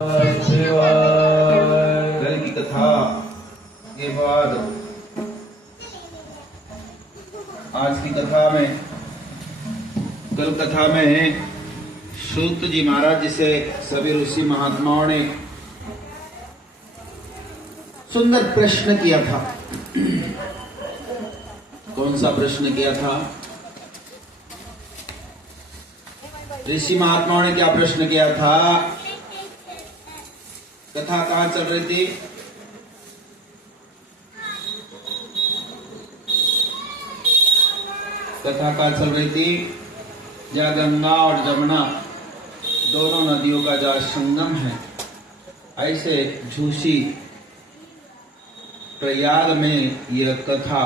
कल की कथा के बाद आज की कथा में, कल कथा में सूत जी महाराज जी से सभी ऋषि महात्माओं ने सुंदर प्रश्न किया था। कौन सा प्रश्न किया था? ऋषि महात्माओं ने क्या प्रश्न किया था? कथा कहां चल रही थी? कथा कहां चल रही थी? जहां गंगा और जमुना दोनों नदियों का जहां संगम है, ऐसे झूसी प्रयाग में यह कथा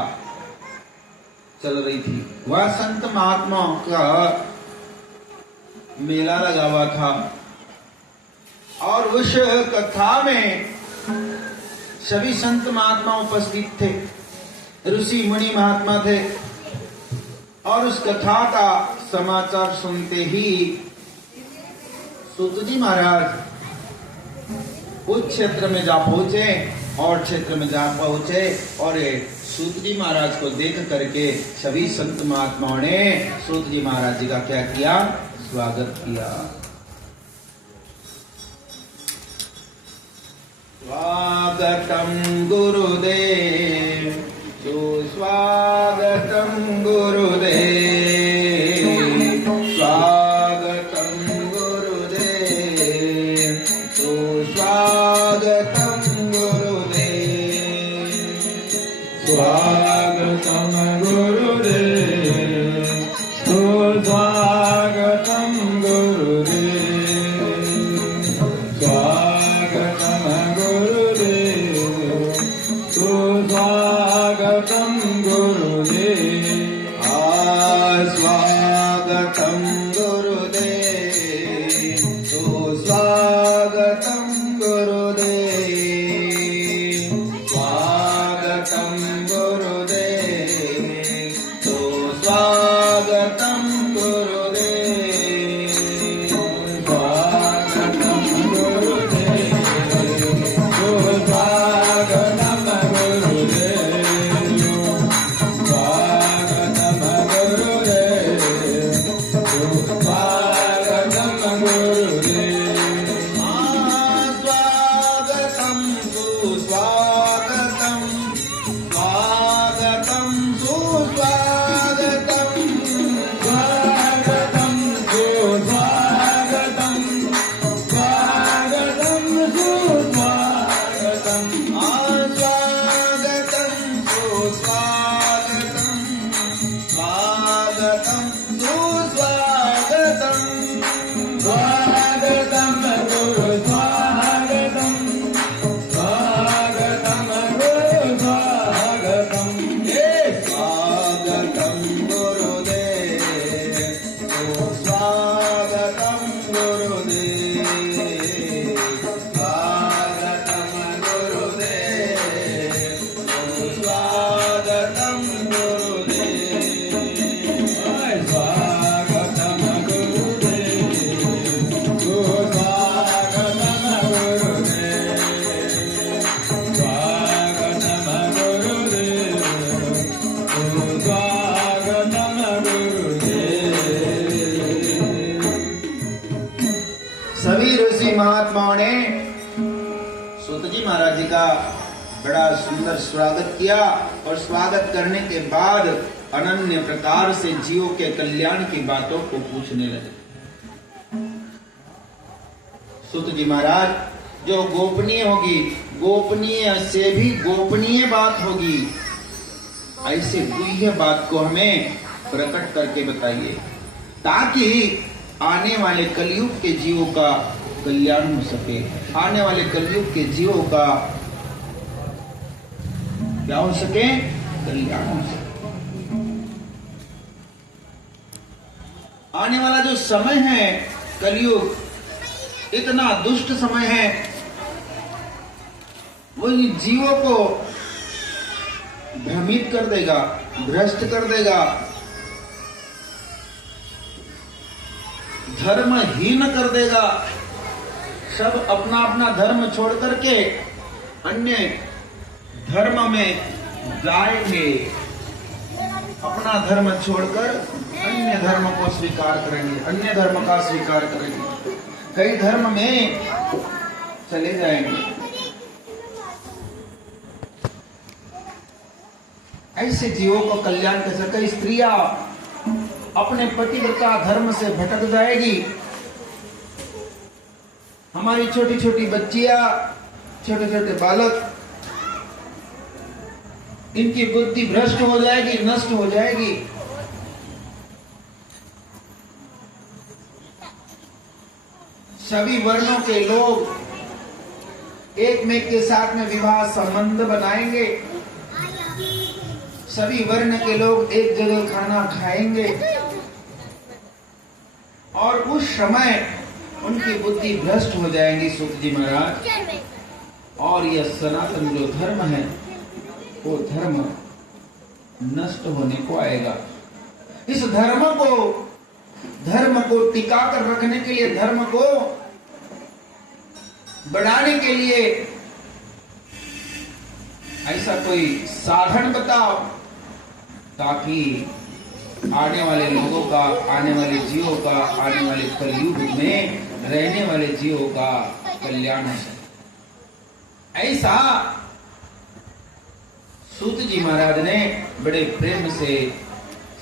चल रही थी। वह संत महात्माओं का मेला लगा हुआ था और उस कथा में सभी संत महात्मा उपस्थित थे, ऋषि मुनि महात्मा थे। और उस कथा का समाचार सुनते ही सूत जी महाराज उस क्षेत्र में जा पहुंचे और क्षेत्र में जा पहुंचे और सूत जी महाराज को देख करके सभी संत महात्माओं ने सूत जी महाराज जी का क्या किया? स्वागत किया। स्वागतम गुरुदेव, सुस्वागतम गुरुदेव, स्वागतम गुरुदेव, सुस्वागतम गुरुदेव, स्वागतम गुरुदेव, सुस्वागतम गुरुदेव, स्वागतम गुरुदेव, सुस्वागतम गुरुदेव, स्वागतम गुरुदेव, सुस्वागतम गुरुदेव, स्वागतम गुरुदेव, सुस्वागतम गुरुदेव, स्वागतम गुरुदेव, सुस्वागतम गुरुदेव, स्वागतम गुरुदेव, सुस्वागतम गुरुदेव, स्वागतम सुस्वागतम, स्वागतम सुस्वागतम, स्वागतम सुस्वागतम, स्वागतम सुस्वागतम, स्वागतम सुस्वागतम, स्वागतम सुस्वागतम, स्वागतम गुरु स्वागतम, स्वागतम गुरु स्वागतम, स्वागतम गुरुदेव, स्वागतम गुरुदेव, स्वागतम गुरुदेव, स्वागतम गुरुदेव, स्वागतम गुरुदेव, सुस्वागतम गुरुदेव, स्वागतम गुरुदेव, सुस्वागतम गुरुदेव। सभी ऋषि महात्माओं ने सूत जी महाराज जी का बड़ा सुंदर स्वागत किया और स्वागत करने के बाद अनन्य प्रकार से जीवों के कल्याण की बातों को पूछने लगे। सूत जी महाराज, जो गोपनीय होगी, गोपनीय से भी गोपनीय बात होगी, ऐसे गुह्य बात को हमें प्रकट करके बताइए, ताकि आने वाले कलयुग के जीवों का कल्याण हो सके। आने वाले कलयुग के जीवों का क्या हो सके? कल्याण हो सके। आने वाला जो समय है कलयुग, इतना दुष्ट समय है, वो जीवों को भ्रमित कर देगा, भ्रष्ट कर देगा, धर्महीन कर देगा, सब अपना अपना धर्म छोड़ करके अन्य धर्म में जाएंगे, अपना धर्म छोड़कर अन्य धर्म को स्वीकार करेंगे, अन्य धर्म का स्वीकार करेंगे, कई धर्म में चले जाएंगे। ऐसे जीवों को कल्याण कैसे? कई स्त्रियां अपने पतिव्रता धर्म से भटक जाएगी, हमारी छोटी छोटी बच्चियां, छोटे छोटे बालक, इनकी बुद्धि भ्रष्ट हो जाएगी, नष्ट हो जाएगी। सभी वर्णों के लोग एक में के साथ में विवाह संबंध बनाएंगे, सभी वर्ण के लोग एक जगह खाना खाएंगे और उस समय उनकी बुद्धि भ्रष्ट हो जाएगी सूत जी महाराज। और यह सनातन जो धर्म है वो धर्म नष्ट होने को आएगा। इस धर्म को टिका कर रखने के लिए, धर्म को बढ़ाने के लिए ऐसा कोई साधन बताओ ताकि आने वाले लोगों का, आने वाले जीवों का, आने वाले कलयुग में रहने वाले जीवों का कल्याण हो सके। ऐसा सूत जी महाराज ने बड़े प्रेम से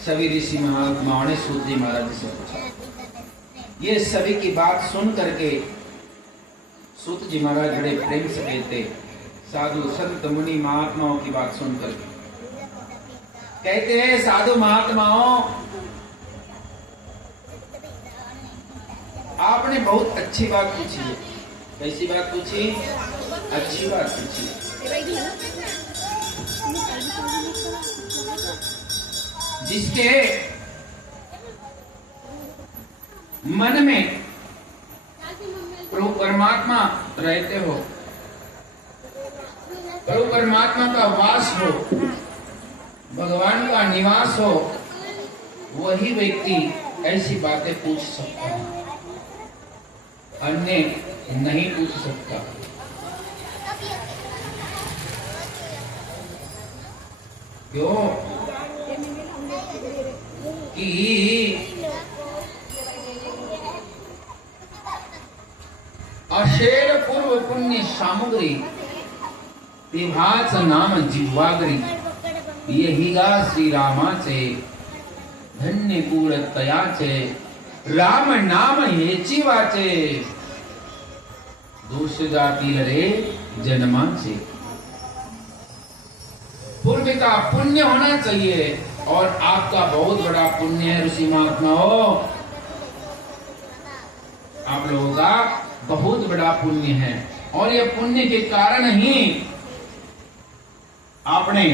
सभी ऋषि महात्माओं ने सूत जी महाराज से पूछा। ये सभी की बात सुन करके सूत जी महाराज बड़े प्रेम से कहते, साधु संत मुनि महात्माओं की बात सुन करके कहते हैं, साधु महात्माओं, आपने बहुत अच्छी बात पूछी है। कैसी बात पूछी? अच्छी बात पूछी। जिसके मन में प्रभु परमात्मा रहते हो, प्रभु परमात्मा का वास हो, भगवान का निवास हो, वही व्यक्ति ऐसी बातें पूछ सकता है, अन्य नहीं पूछ सकता। क्यों? कि अशेर पूर्व पुण्य सामग्री विभाच नाम जिह्वाग्री, यही गा श्री रामाचे धन्य पूरतयाचे, राम नाम हेची वाचे, दोष जातील रे जन्माचे। पूर्व का पुण्य होना चाहिए और आपका बहुत बड़ा पुण्य है ऋषि महात्माओं, आप लोगों का बहुत बड़ा पुण्य है और यह पुण्य के कारण ही आपने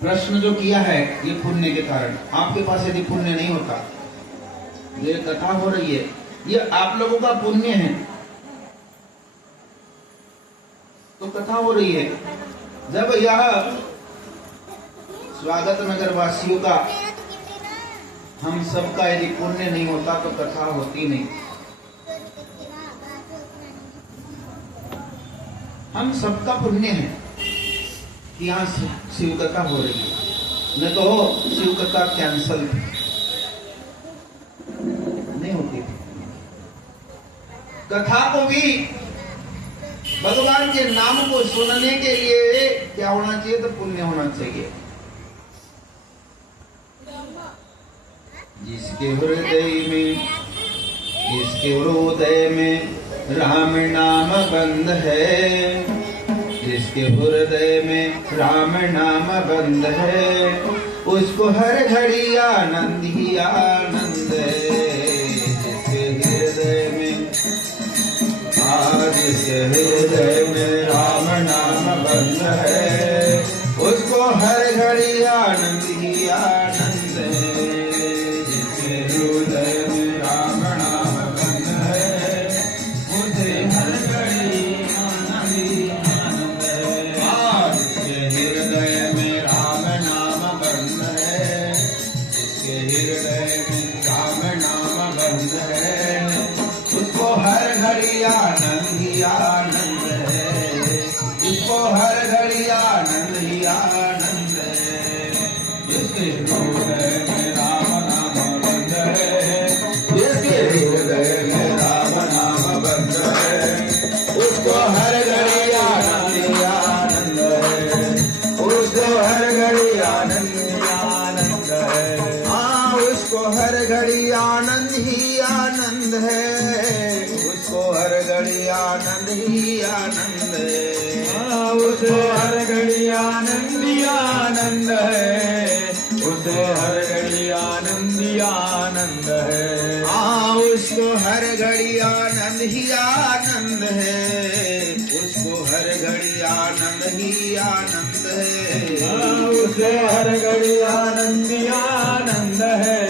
प्रश्न जो किया है, ये पुण्य के कारण। आपके पास यदि पुण्य नहीं होता, ये कथा हो रही है, ये आप लोगों का पुण्य है तो कथा हो रही है। जब यह स्वागत नगर वासियों का, हम सबका यदि पुण्य नहीं होता तो कथा होती नहीं। हम सबका पुण्य है कि यहाँ शिव कथा हो रही है, न तो शिव कथा कैंसल नहीं होती थी। कथा को भी भगवान के नाम को सुनने के लिए क्या होना चाहिए? तो पुण्य होना चाहिए। जिसके हृदय में राम नाम बंद है, जिसके हृदय में राम नाम बंद है, उसको हर घड़ी आनंद ही आनंद है। जिसके हृदय में, जिसके हृदय में राम नाम बंद है, उसको हर घड़ी आनंद ही आनंद है। जिसके हृदय में राम नाम बंद है, उसे हर घड़ी आनंद ही आनंद है। जिसके हृदय में राम नाम बंद है, जिसके हृदय में राम नाम बंद है, घड़ी आनंद ही आनंद है, इसको हर घड़ी आनंद ही आनंद है। जिसके हृदय में राम नाम बंद है, जिसके हृदय में राम नाम बंद है, उसको हर घड़ी आनंद ही आनंद है, उसको हर घड़ी आनंद ही आनंद है। हाँ, उसको हर घड़ी आनंद ही आनंद है, उसको हर घड़ी आनंद ही आनंद है। हाँ, उसे हर घड़ी आनंद ही आनंद है, उसे हर घड़ी आनंद ही आनंद है। हाँ, उसको हर घड़ी आनंद ही आनंद है, उसको हर घड़ी आनंद ही आनंद है। हाँ, उसे हर घड़ी आनंद ही आनंद है,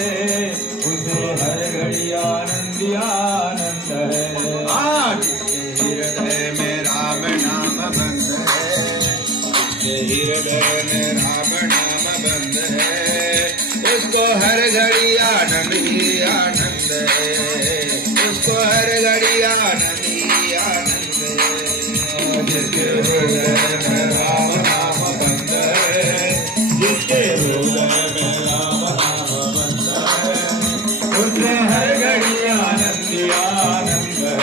उसे हर घड़ी आनंद ही आनंद है। आज जिसके हृदय में राम नाम बंद है, जिसके हृदय में राम नाम बंद है, उसको हर घड़ी आनंद ही आनंद है, उसको हर घड़ी आनंद ही आनंद है। जिसके हृदय में राम नाम बंद है, जिसके हृदय में राम नाम बंद है, उसे हर घड़ी आनंद ही आनंद है,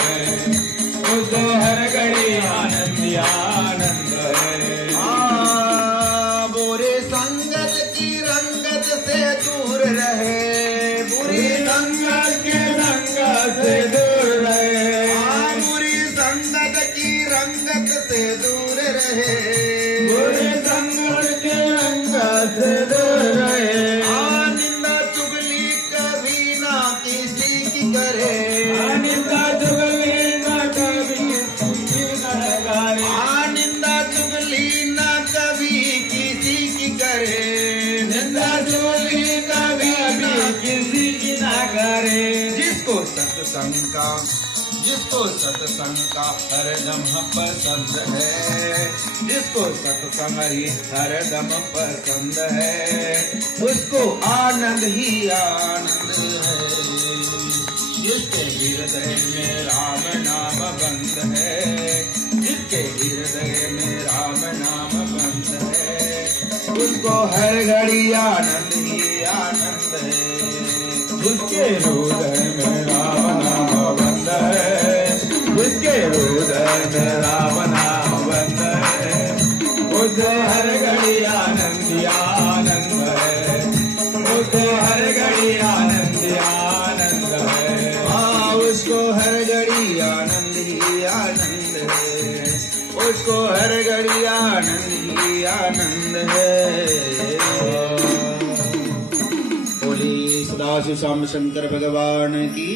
उसे हर घड़ी आनंद ही आनंद है। बुरे संगत की रंगत से दूर रहे, बुरी संगत के रंग से दूर रहे, बुरी संगत की रंगत से दूर रहे, बुरे संगत के रंग से दूर रहे। निंदा चुगली कभी ना किसी की करे, निंदा चुगली न कभी किसी न करे, निंदा चुगली ना कभी किसी की करे, निंदा चुगली कभी भी किसी की न करे। जिसको सत्संग का हरदम पसंद है, जिसको सत्संग ही हरदम पसंद है, उसको आनंद ही आनंद है। जिसके हृदय में राम नाम बंद है, जिसके हृदय में राम नाम बंद है, उसको हर घड़ी आनंद ही आनंद है। जिसके हृदय में राम नाम बंद है, जिसके हृदय में राम नाम बंद है, उसे हर घड़ी आनंद ही आनंद है, उसे हर घड़ी आनंद ही आनंद है। हाँ, उसको हर घड़ी आनंद ही आनंद है, उसको हर घड़ी आनंद ही आनंद है। बोली सदाशिव श्याम शंकर भगवान की।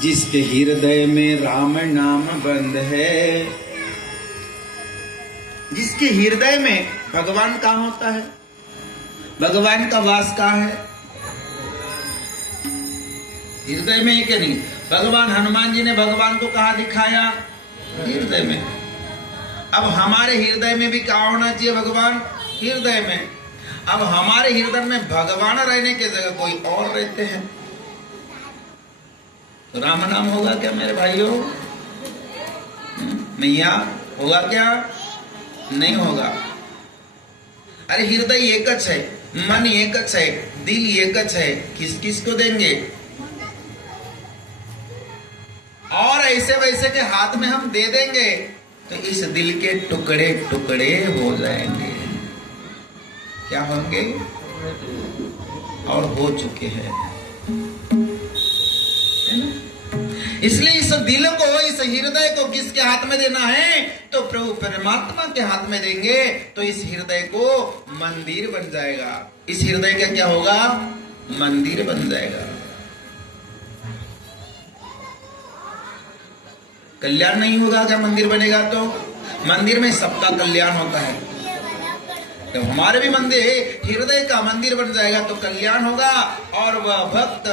जिसके हृदय में राम नाम बंद है, जिसके हृदय में भगवान कहाँ होता है, भगवान का वास कहाँ है, हृदय में है कि नहीं। भगवान हनुमान जी ने भगवान को कहाँ दिखाया, हृदय में। अब हमारे हृदय में भी कहाँ होना चाहिए भगवान, हृदय में। अब हमारे हृदय में भगवान रहने की जगह कोई और रहते हैं, तो राम नाम होगा क्या मेरे भाइयों, मैया होगा क्या, नहीं होगा। अरे हृदय एकच है, मन एकच है, दिल एकच है, किस किस को देंगे। और ऐसे वैसे के हाथ में हम दे देंगे तो इस दिल के टुकड़े टुकड़े हो जाएंगे। क्या होंगे, और हो चुके हैं। इसलिए इस दिल को, इस हृदय को किसके हाथ में देना है, तो प्रभु परमात्मा के हाथ में देंगे तो इस हृदय को मंदिर बन जाएगा। इस हृदय का क्या होगा, मंदिर बन जाएगा। कल्याण नहीं होगा क्या मंदिर बनेगा तो, मंदिर में सबका कल्याण होता है। तो हमारे भी मंदिर हृदय का मंदिर बन जाएगा तो कल्याण होगा। और वह भक्त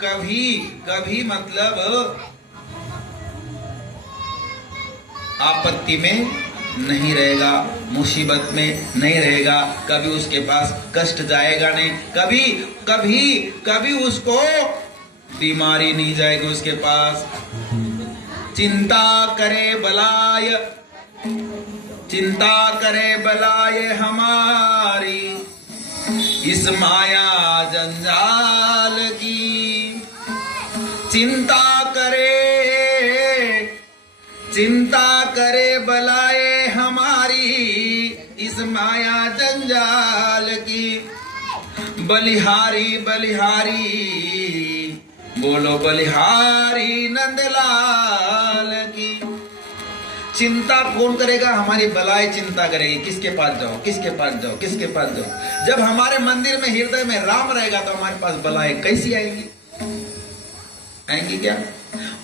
कभी कभी मतलब आपत्ति में नहीं रहेगा, मुसीबत में नहीं रहेगा, कभी उसके पास कष्ट जाएगा नहीं, कभी उसको बीमारी नहीं जाएगी उसके पास। चिंता करे बलाय हमारी इस माया जंजाल की। चिंता करे बलाए हमारी इस माया जंजाल की। बलिहारी बोलो बलिहारी नंदलाल की। चिंता कौन करेगा? हमारी बलाएं चिंता करेगी, किसके पास जाओ। जब हमारे मंदिर में हृदय में राम रहेगा तो हमारे पास बलाएं कैसी आएंगी क्या?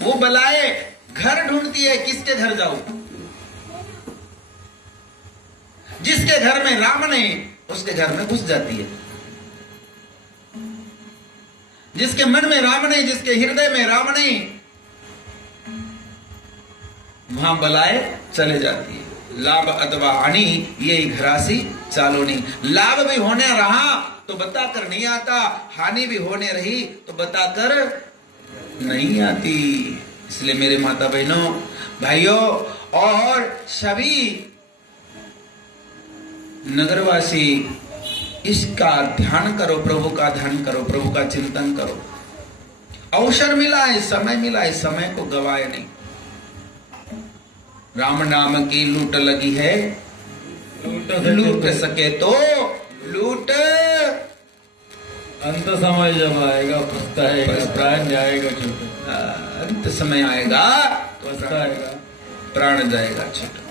वो बलाएं घर ढूंढती है, किसके घर जाओ? जिसके घर में राम नहीं उसके घर में घुस जाती है। जिसके मन में राम नहीं, जिसके हृदय में राम नहीं, वहां बलाए चले जाती है। लाभ अथवा हानि यही घरासी चालोनी। लाभ भी होने रहा तो बताकर नहीं आता, हानि भी होने रही तो बताकर नहीं आती। इसलिए मेरे माता बहनों, भाइयों और सभी नगरवासी, इसका ध्यान करो, प्रभु का ध्यान करो, प्रभु का चिंतन करो। अवसर मिला है, समय मिला है, समय को गवाए नहीं। राम नाम की लूट लगी है, लूट सके तो लूट। अंत समय जब आएगा पछताएगा, प्राण जाएगा छूटा। अंत समय आएगा तो पछताएगा, प्राण जाएगा छूटा।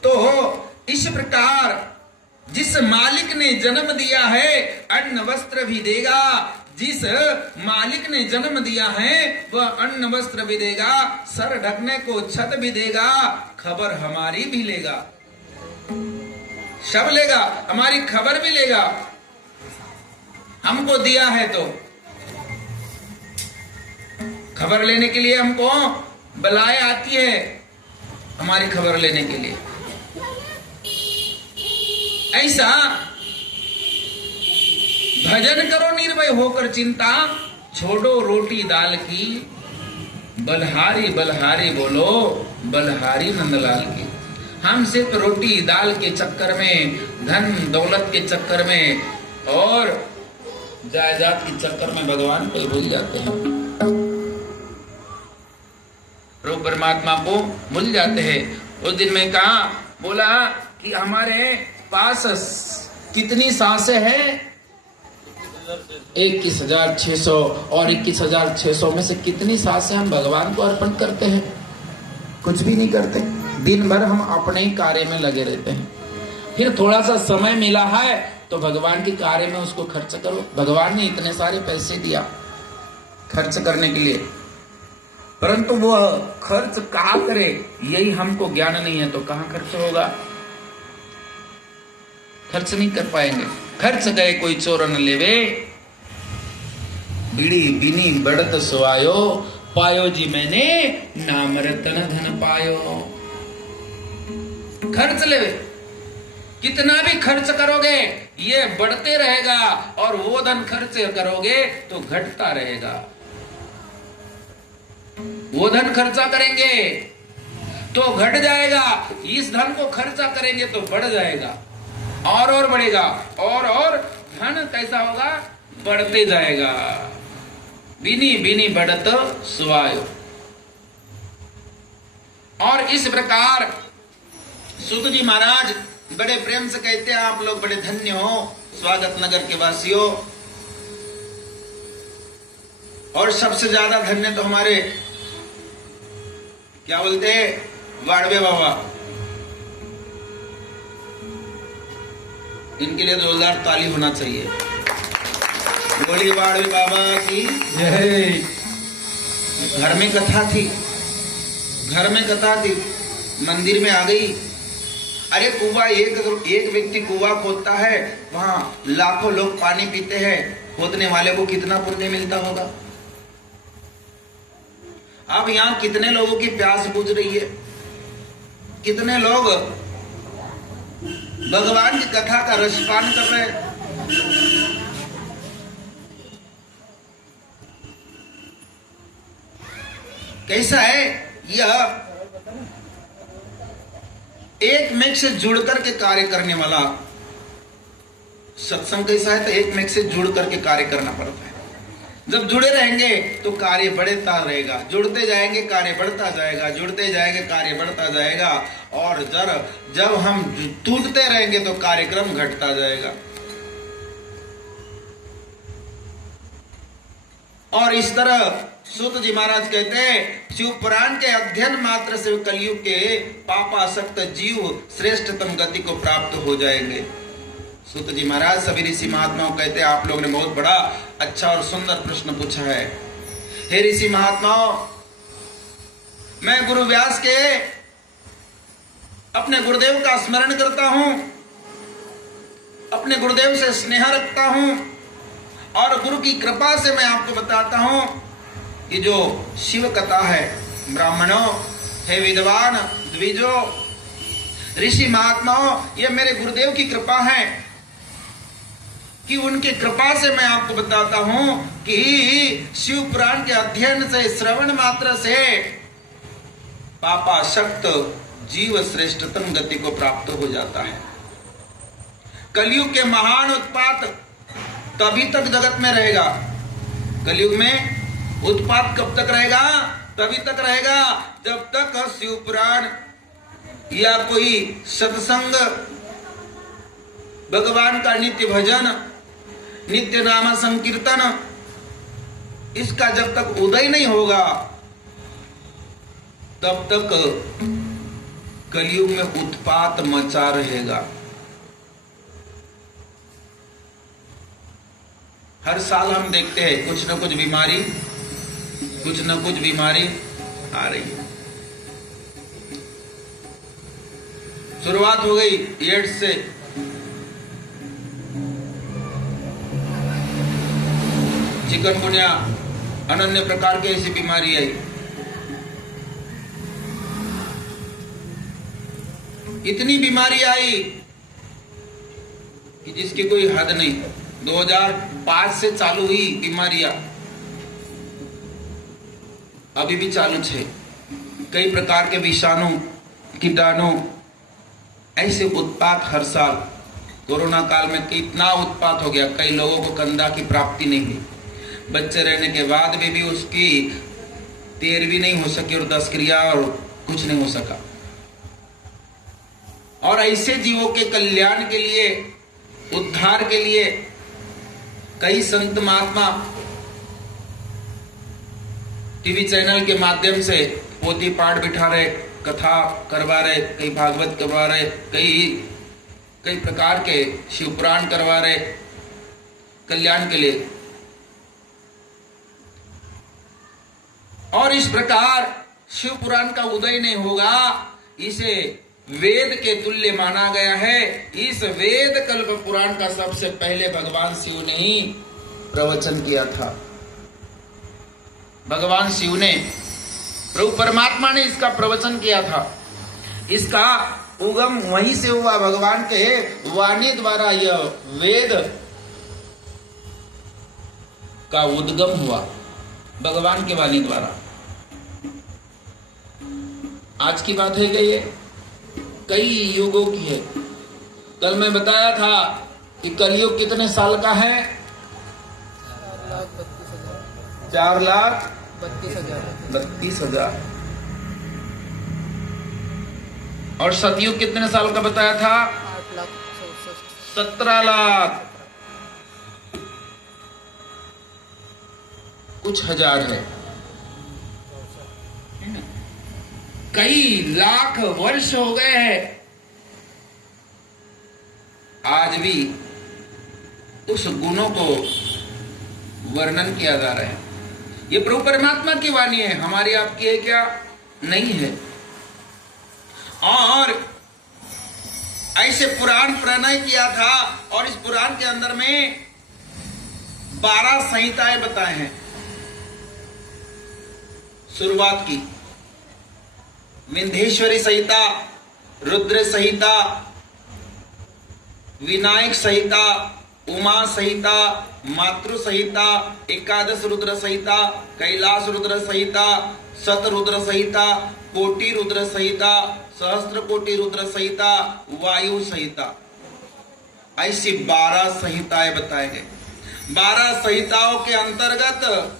तो इस प्रकार जिस मालिक ने जन्म दिया है अन्न वस्त्र भी देगा। जिस मालिक ने जन्म दिया है वह अन्न वस्त्र भी देगा, सर ढकने को छत भी देगा, खबर हमारी भी लेगा। सब लेगा, हमारी खबर भी लेगा। हमको दिया है तो खबर लेने के लिए हमको बलाएं आती है, हमारी खबर लेने के लिए। ऐसा भजन करो निर्भय होकर चिंता, छोड़ो रोटी दाल की। बलहारी बोलो बलहारी नंदलाल की। हम सिर्फ रोटी दाल के चक्कर में, धन दौलत के चक्कर में और जायदाद के चक्कर में भगवान को भूल जाते हैं, प्रभु परमात्मा को भूल जाते हैं। उस दिन में कहा, बोला कि हमारे पास कितनी सांसें हैं? 21,600 और 21,600 में से कितनी सांसें हम भगवान को अर्पण करते हैं? कुछ भी नहीं करते। दिन भर हम अपने ही कार्य में लगे रहते हैं। फिर थोड़ा सा समय मिला है तो भगवान के कार्य में उसको खर्च करो। भगवान ने इतने सारे पैसे दिया खर्च करने के लिए, परंतु वो खर्च कहाँ करे यही हमको ज्ञान नहीं है, तो कहाँ खर्च होगा? खर्च नहीं कर पाएंगे। खर्च गए कोई चोर न लेवे, बीड़ी बिनी बढ़त सुआयो, पायो जी मैंने नाम रतन धन पायो। खर्च लेवे, कितना भी खर्च करोगे ये बढ़ते रहेगा, और वो धन खर्च करोगे तो घटता रहेगा। वो धन खर्चा करेंगे तो घट जाएगा, इस धन को खर्चा करेंगे तो बढ़ जाएगा, और बढ़ेगा, और धन कैसा होगा? बढ़ते जाएगा। बिनी बिनी बढ़त सुआयो। और इस प्रकार सूत जी महाराज बड़े प्रेम से कहते हैं, आप लोग बड़े धन्य हो स्वागत नगर के वासियों। और सबसे ज्यादा धन्य तो हमारे क्या बोलते हैं, वाड़वे बाबा। इनके लिए जोरदार ताली होना चाहिए। बोली वाड़वे बाबा की जय। घर में कथा थी, मंदिर में आ गई। अरे कुआं, एक व्यक्ति कुआं खोदता है, वहां लाखों लोग पानी पीते हैं, खोदने वाले को कितना पुण्य मिलता होगा? अब यहाँ कितने लोगों की प्यास बुझ रही है? कितने लोग भगवान की कथा का रसपान कर रहे हैं। कैसा है यह? एक मेघ से जुड़ करके कार्य करने वाला सत्संग कैसा है? तो एक मेघ से जुड़ करके कार्य करना पड़ता है। जब जुड़े रहेंगे तो कार्य बढ़ता रहेगा, जुड़ते जाएंगे कार्य बढ़ता जाएगा, जुड़ते जाएंगे कार्य बढ़ता जाएगा, और जब हम टूटते रहेंगे तो कार्यक्रम घटता जाएगा। और इस तरह सूत जी महाराज कहते हैं, शिव पुराण के अध्ययन मात्र से कलयुग के पापासक्त जीव श्रेष्ठतम गति को प्राप्त हो जाएंगे। सूत जी महाराज सभी ऋषि महात्माओं कहते हैं, आप लोगों ने बहुत बड़ा अच्छा और सुंदर प्रश्न पूछा है। हे ऋषि महात्माओं, मैं गुरु व्यास के अपने गुरुदेव का स्मरण करता हूं, अपने गुरुदेव से स्नेह रखता हूं, और गुरु की कृपा से मैं आपको बताता हूं, ये जो शिव कथा है, ब्राह्मणों, हे विद्वान द्विजो, ऋषि महात्माओं, ये मेरे गुरुदेव की कृपा है कि उनकी कृपा से मैं आपको बताता हूं कि शिव पुराण के अध्ययन से, श्रवण मात्र से पापासक्त जीव श्रेष्ठतम गति को प्राप्त हो जाता है। कलयुग के महान उत्पात तभी तक जगत में रहेगा। कलयुग में उत्पात कब तक रहेगा? तभी तक रहेगा जब तक शिव पुराण या कोई सत्संग, भगवान का नित्य भजन, नित्य नाम संकीर्तन, इसका जब तक उदय नहीं होगा तब तक कलयुग में उत्पात मचा रहेगा। हर साल हम देखते हैं कुछ न कुछ बीमारी आ रही है। शुरुआत हो गई एड्स से, चिकनगुनिया, अनन्य प्रकार की ऐसी बीमारी आई। इतनी बीमारी आई कि जिसकी कोई हद नहीं। 2005 से चालू हुई बीमारियां, अभी भी चालू है। कई प्रकार के विषाणु, कीटाणु, ऐसे उत्पात हर साल। कोरोना काल में कितना उत्पात हो गया, कई लोगों को कंधा की प्राप्ति नहीं हुई। बच्चे रहने के बाद भी उसकी 13वीं नहीं हो सकी और 10 क्रिया और कुछ नहीं हो सका। और ऐसे जीवों के कल्याण के लिए, उद्धार के लिए कई संत महात्मा टीवी चैनल के माध्यम से पोथी पाठ बिठा रहे, कथा करवा रहे, कई भागवत करवा रहे, कई प्रकार के शिव पुराण करवा रहे कल्याण के लिए। और इस प्रकार शिव पुराण का उदय नहीं होगा, इसे वेद के तुल्य माना गया है। इस वेद कल्प पुराण का सबसे पहले भगवान शिव ने ही प्रवचन किया था। भगवान शिव ने, प्रभु परमात्मा ने इसका प्रवचन किया था। इसका उगम वहीं से हुआ, भगवान के वाणी द्वारा यह वेद का उद्गम हुआ, भगवान के वाणी द्वारा। आज की बात है कि ये कई युगों की है। कल मैं बताया था कि कलयुग कितने साल का है? 4,32,000। और सतयुग कितने साल का बताया था? 17 लाख कुछ हजार है। कई लाख वर्ष हो गए हैं, आज भी उस गुणों को वर्णन किया जा रहा है। ये प्रभु परमात्मा की वाणी है, हमारी आपकी है क्या? नहीं है। और ऐसे पुराण प्रणय किया था, और इस पुराण के अंदर में 12 संहिताएं बताए हैं। शुरुआत की विंध्येश्वरी संहिता, रुद्र संहिता, विनायक संहिता, उमा संहिता, मातृ संहिता, एकादश रुद्र संहिता, कैलाश रुद्र संहिता, शत रुद्र संहिता, कोटि रुद्र संहिता, सहस्त्र कोटि रुद्र संहिता, वायु संहिता, ऐसी 12 संहिताएं बताए गए। 12 संहिताओं के अंतर्गत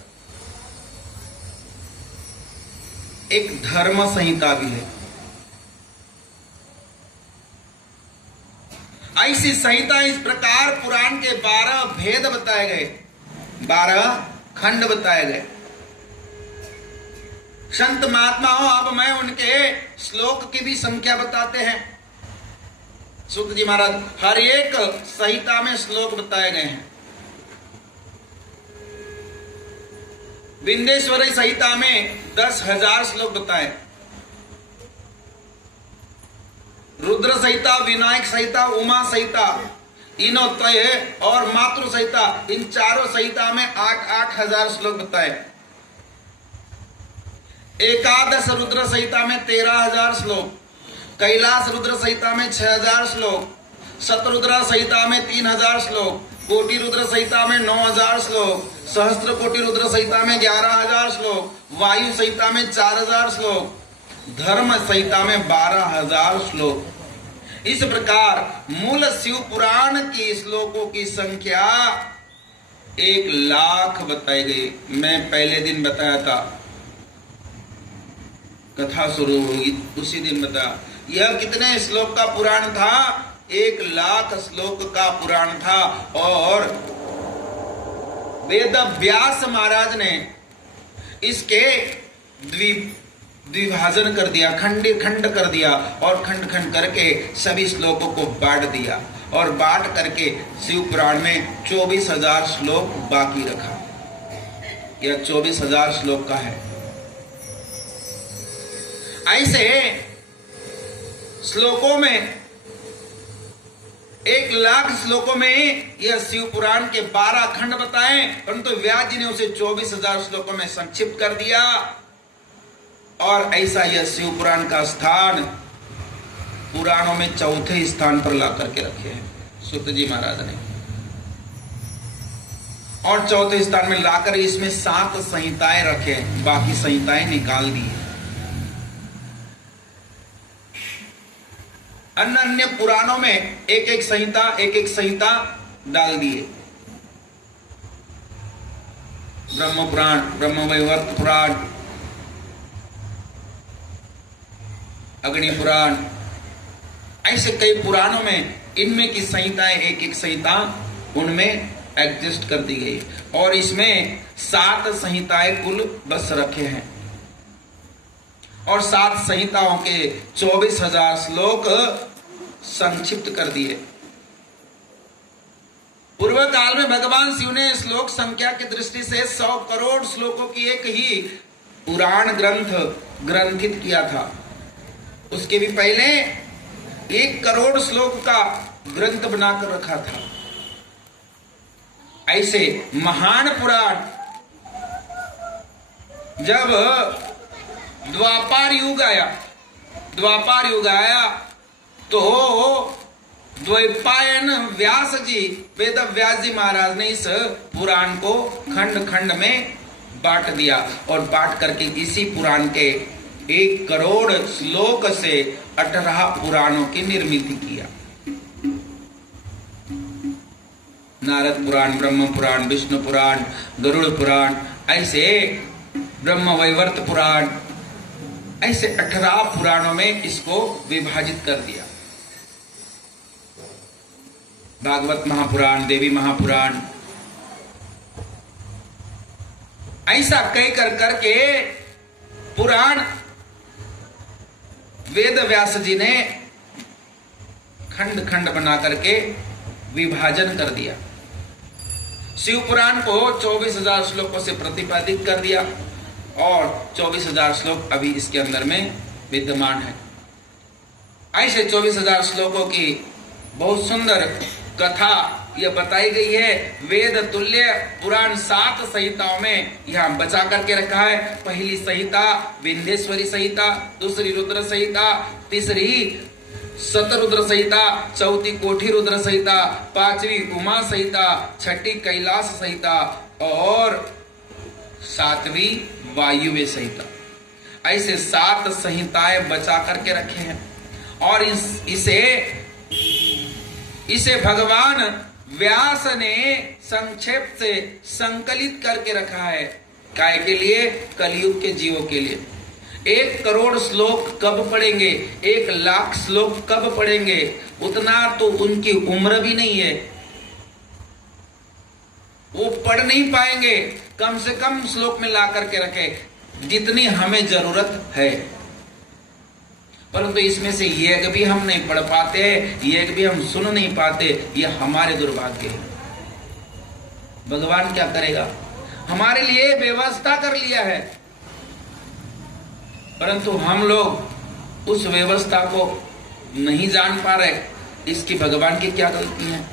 एक धर्म संहिता भी है। ऐसी संहिता इस प्रकार पुराण के 12 भेद बताए गए, 12 खंड बताए गए। संत महात्माओं, अब मैं उनके श्लोक की भी संख्या बताते हैं। सूत जी महाराज हर एक संहिता में श्लोक बताए गए हैं। विंध्येश्वरी संहिता में 10,000 श्लोक बताए। रुद्र संहिता, विनायक संहिता, उमा संहिता, तीनों तय और मातृ संहिता, इन चारों संहिता में 8-8 हजार श्लोक बताए। एकादश रुद्र संहिता में 13,000 श्लोक, कैलाश रुद्र संहिता में 6,000 श्लोक, शतरुद्र संहिता में 3,000 श्लोक, कोटि रुद्र संहिता में 9,000 श्लोक, सहस्त्र कोटि रुद्र संहिता में 11,000 श्लोक, वायु संहिता में 4,000 श्लोक, धर्म संहिता में 12,000 श्लोक। इस प्रकार मूल शिव पुराण की श्लोकों की संख्या 1,00,000 बताई गई। मैं पहले दिन बताया था, कथा शुरू होगी उसी दिन बताया। यह कितने श्लोक का पुराण था? 1,00,000 श्लोक का पुराण था। और वेद व्यास महाराज ने इसके द्विभाजन कर दिया, खंड कर दिया, और खंड करके सभी श्लोकों को बांट दिया, और बांट करके शिव पुराण में 24,000 श्लोक बाकी रखा। यह 24,000 श्लोक का है। ऐसे श्लोकों में 1,00,000 श्लोकों में यह शिव पुराण के 12 खंड बताए, परंतु व्यास जी ने उसे 24,000 श्लोकों में संक्षिप्त कर दिया। और ऐसा यह शिव पुराण का स्थान पुराणों में 4थे स्थान पर ला करके रखे हैं सूत जी महाराज ने। और 4थे स्थान में लाकर इसमें 7 संहिताएं रखे, बाकी संहिताएं निकाल दी। अन्य पुराणों में एक संहिता डाल दिए। ब्रह्म पुराण, ब्रह्म वैवर्त पुराण, अग्नि पुराण, ऐसे कई पुराणों में इनमें की संहिताएं एक संहिता उनमें एडजस्ट कर दी गई। और इसमें 7 संहिताएं कुल बस रखे हैं, और 7 संहिताओं के 24,000 श्लोक संक्षिप्त कर दिए। पूर्व काल में भगवान शिव ने श्लोक संख्या की दृष्टि से 100 करोड़ श्लोकों की एक ही पुराण ग्रंथ ग्रंथित किया था। उसके भी पहले 1 करोड़ श्लोक का ग्रंथ बनाकर रखा था। ऐसे महान पुराण जब द्वापार युग आया तो द्वैपायन व्यास जी, वेद व्यास जी महाराज ने इस पुराण को खंड में बांट दिया, और बांट करके इसी पुराण के 1 करोड़ श्लोक से 18 पुराणों की निर्मित किया। नारद पुराण, ब्रह्म पुराण, विष्णु पुराण, गरुड़ पुराण, ऐसे ब्रह्म वैवर्त पुराण, ऐसे 18 पुराणों में इसको विभाजित कर दिया। भागवत महापुराण, देवी महापुराण, ऐसा कई करके पुराण वेद व्यास जी ने खंड बना करके विभाजन कर दिया। शिव पुराण को 24,000 श्लोकों से प्रतिपादित कर दिया, और 24,000 श्लोक अभी इसके अंदर में विद्यमान है। ऐसे 24,000 श्लोकों की बहुत सुंदर कथा यह बताई गई है। वेद तुल्य पुराण 7 संहिताओं में यहां बचा करके रखा है। पहली संहिता विंध्येश्वरी संहिता, दूसरी रुद्र संहिता, तीसरी शतरुद्र संहिता, चौथी कोठी रुद्र संहिता, पांचवी उमा संहिता, छठी कैलाश संहिता और सातवीं वायुव्य संहिता। ऐसे 7 संहिताएं बचा करके रखे हैं। और इसे भगवान व्यास ने संक्षेप से संकलित करके रखा है। काय के लिए? कलयुग के जीवों के लिए। 1 करोड़ श्लोक कब पढ़ेंगे, 1 लाख श्लोक कब पढ़ेंगे? उतना तो उनकी उम्र भी नहीं है, वो पढ़ नहीं पाएंगे। कम से कम श्लोक में ला करके रखे जितनी हमें जरूरत है। परंतु इसमें से एक भी हम नहीं पढ़ पाते, एक भी हम सुन नहीं पाते, ये हमारे दुर्भाग्य है। भगवान क्या करेगा? हमारे लिए व्यवस्था कर लिया है, परंतु हम लोग उस व्यवस्था को नहीं जान पा रहे। इसकी भगवान की क्या गलती है?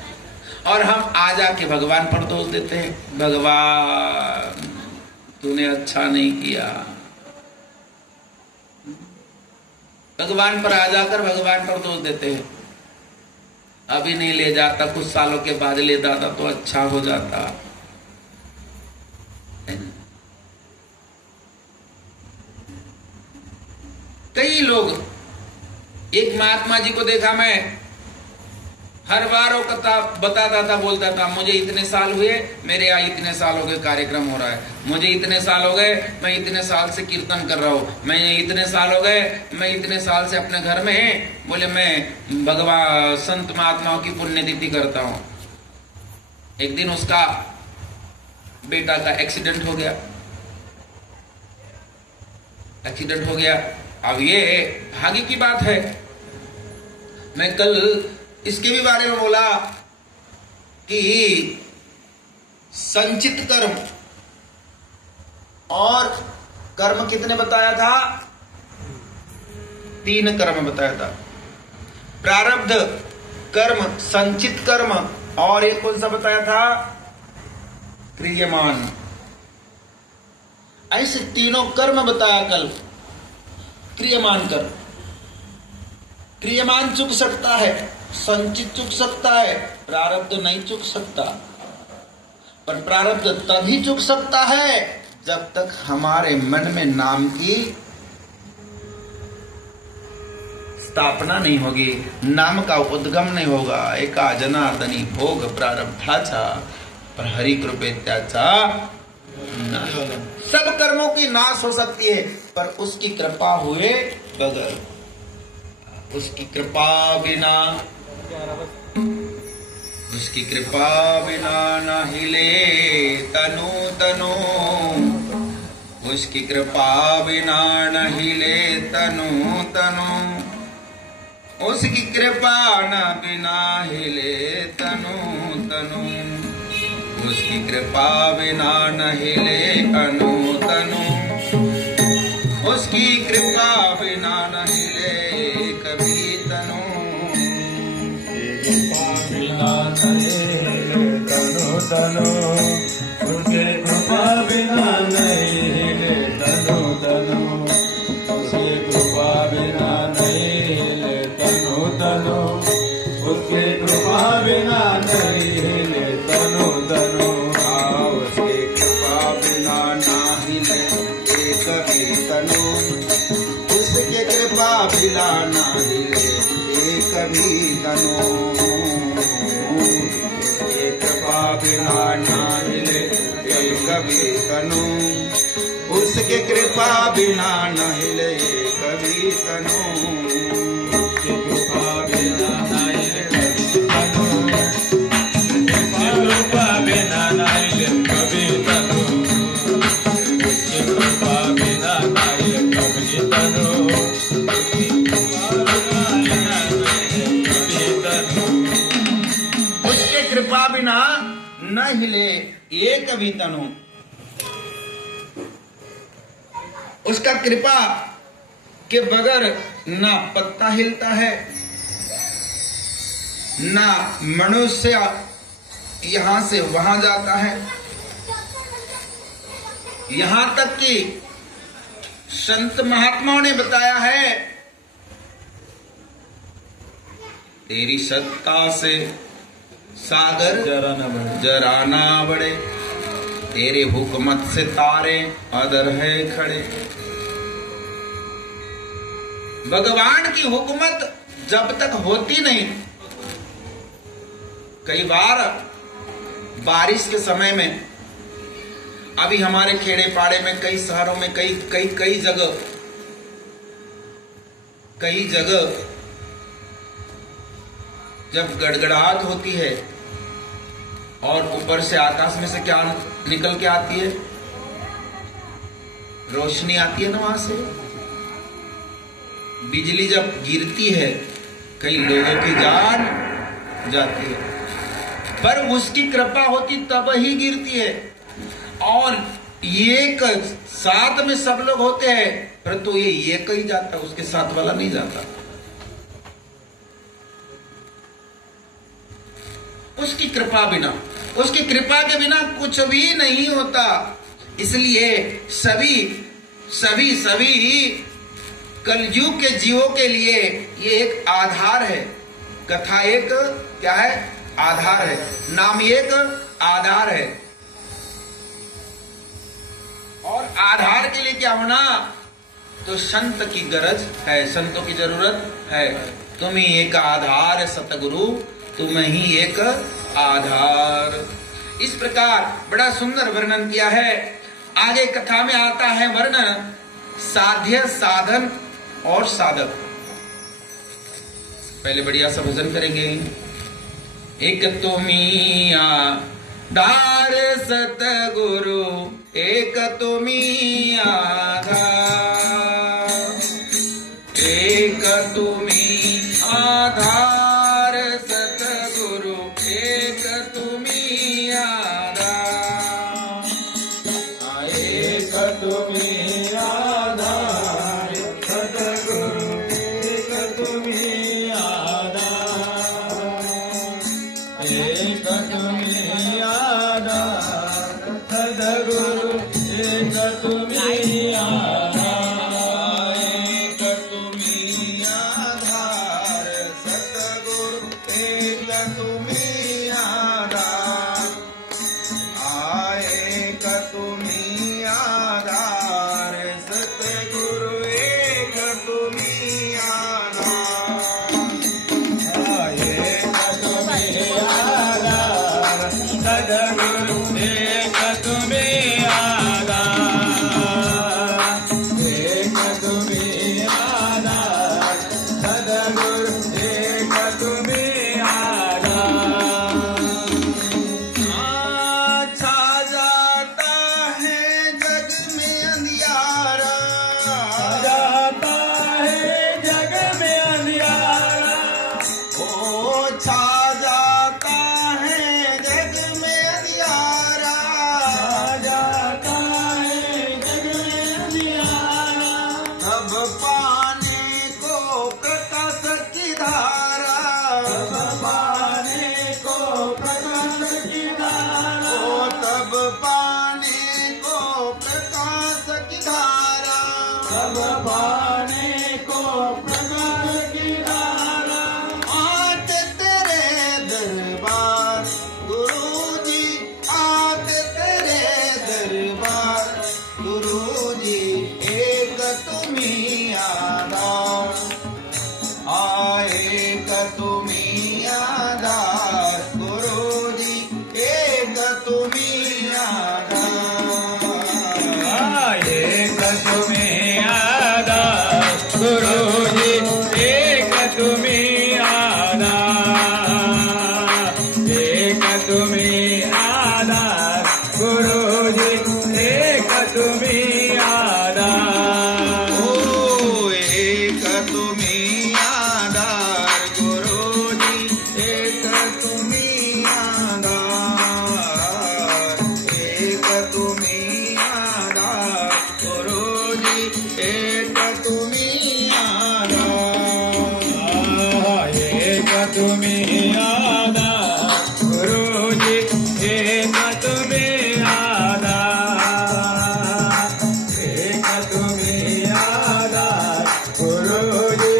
और हम आ जाके भगवान पर दोष देते हैं, भगवान तूने अच्छा नहीं किया। भगवान पर आ जाकर भगवान पर दोष देते हैं, अभी नहीं ले जाता, कुछ सालों के बाद ले जाता तो अच्छा हो जाता। कई लोग, एक महात्मा जी को देखा मैं, हर बार वो कथा बताता था, बोलता था मुझे इतने साल हुए, मेरे यहाँ इतने साल हो गए कार्यक्रम हो रहा है, मुझे इतने साल हो गए, मैं इतने साल से कीर्तन कर रहा हूँ, मैं इतने साल हो गए, मैं इतने साल से अपने घर में, बोले मैं भगवान संत महात्माओं की पुण्यतिथि करता हूँ। एक दिन उसका बेटा का एक्सीडेंट हो गया। अब ये भाग्य की बात है। मैं कल इसके भी बारे में बोला कि संचित कर्म और कर्म कितने बताया था? 3 कर्म बताया था। प्रारब्ध कर्म, संचित कर्म और एक कौन सा बताया था? क्रियमान। ऐसे तीनों कर्म बताया कल। क्रियमान कर्म, क्रियमान चुक सकता है, संचित चुक सकता है, प्रारब्ध नहीं चुक सकता। पर प्रारब्ध तभी चुक सकता है जब तक हमारे मन में नाम की स्थापना नहीं होगी, नाम का उद्गम नहीं होगा। एका जनार्दनी भोग प्रारब्धाचा पर हरि कृपेत्याचा। सब कर्मों की नाश हो सकती है, पर उसकी कृपा हुए बगैर, उसकी कृपा बिना, उसकी कृपा बिना न हिले तनु तनु, उसकी कृपा बिना न हिले तनु तनु, उसकी कृपा न बिना हिले तनु तनु, उसकी कृपा बिना न हिले अनु तनु, उसकी कृपा बिना न हिले कभी तनु, कृपा बिना न हिले तनु तनु, उसके कृपा बिना नहीं हिले तनु तनु, उसके कृपा बिना नहीं हिले तनु तनु, उसके कृपा बिना नहीं हिले तनु तनु, उसके कृपा बिना ना हिले एक भी तनु, उसके कृपा बिना ना हिले एक भी तनु, उसके कृपा बिना ना हिले एक भी तनु, उसके कृपा बिना न हिले एक भी तनु, उसके कृपा बिना नहीं हिले कभी तनु, उसके कृपा बिना नहीं कभी तनु, उसके कृपा बिना न हिले एक भी तनु, उसका कृपा के बगैर ना पत्ता हिलता है, ना मनुष्य यहां से वहां जाता है। यहां तक कि संत महात्माओं ने बताया है तेरी सत्ता से सागर जरा ना बढ़े, तेरे हुकमत से तारे अदर है खड़े। भगवान की हुकमत जब तक होती नहीं, कई बार बारिश के समय में, अभी हमारे खेड़े पाड़े में, कई शहरों में, कई जगह जब गड़गड़ाहट होती है और ऊपर से आकाश में से क्या निकल के आती है, रोशनी आती है ना, वहां से बिजली जब गिरती है, कई लोगों की जान जाती है, पर उसकी कृपा होती तब ही गिरती है। और एक साथ में सब लोग होते हैं, परंतु ये कहीं जाता, उसके साथ वाला नहीं जाता। उसकी कृपा बिना, उसकी कृपा के बिना कुछ भी नहीं होता। इसलिए सभी कलयुग के जीवों के लिए ये एक आधार है। कथा एक क्या है? आधार है। नाम एक आधार है। और आधार के लिए क्या होना? तो संत की गरज है, संतों की जरूरत है। तुम ही एक आधार सतगुरु, तुम ही एक आधार। इस प्रकार बड़ा सुंदर वर्णन किया है। आगे कथा में आता है वर्णन साध्य, साधन और साधक। पहले बढ़िया सा भजन करेंगे। एक तुम्ही आधार सतगुरु, एक तुम्ही आधार, एक तुम्ही आधार सतगुरु, एक तुम्ही आधार, एक तुम्ही आधार सतगुरु, एक तुम्ही आधार, एक तुम्ही आधार सतगुरु, एक तुम्ही आधार, एक तुम्ही आधार सतगुरु, एक तुम्ही आधार, एक तुम्ही आधार सतगुरु, एक तुम्ही आधार, एक तुम्ही आधार सतगुरु, एक तुम्ही आधार, एक तुम्ही आधार सतगुरु, एक तुम्ही आधार। छा जाता है जग में अंधियारा, जाता है जग में अंधियारा, ओ छा जाता है जग में अंधियारा, जाता है जग में अंधियारा, तब पाने को प्रकाश की धारा, तब पाने को प्रकाश की धारा, ओ तब पाने को प्रकाश की धारा, तब पाने को प्रकाश की धारा। आते तेरे दरबार गुरुजी, आते तेरे दरबार गुरुजी, एक तुम्ही आधार, एक तुम्ही आधार गुरुजी, एक तुम्ही आधार, एक तुम्ही आधार गुरुजी, एक तुम्ही आधार, एक तुम्ही आधार गुरुजी, एक तुम्ही आधार, ओ एक तुम्ही आधार गुरुजी, एक तुम्ही आधार, एक तुम्ही आधार गुरुजी, एक तुम्ही आधार, एक तुम्ही आधार गुरुजी, एक तुम्ही आधार, एक तुम्ही आधार गुरुजी,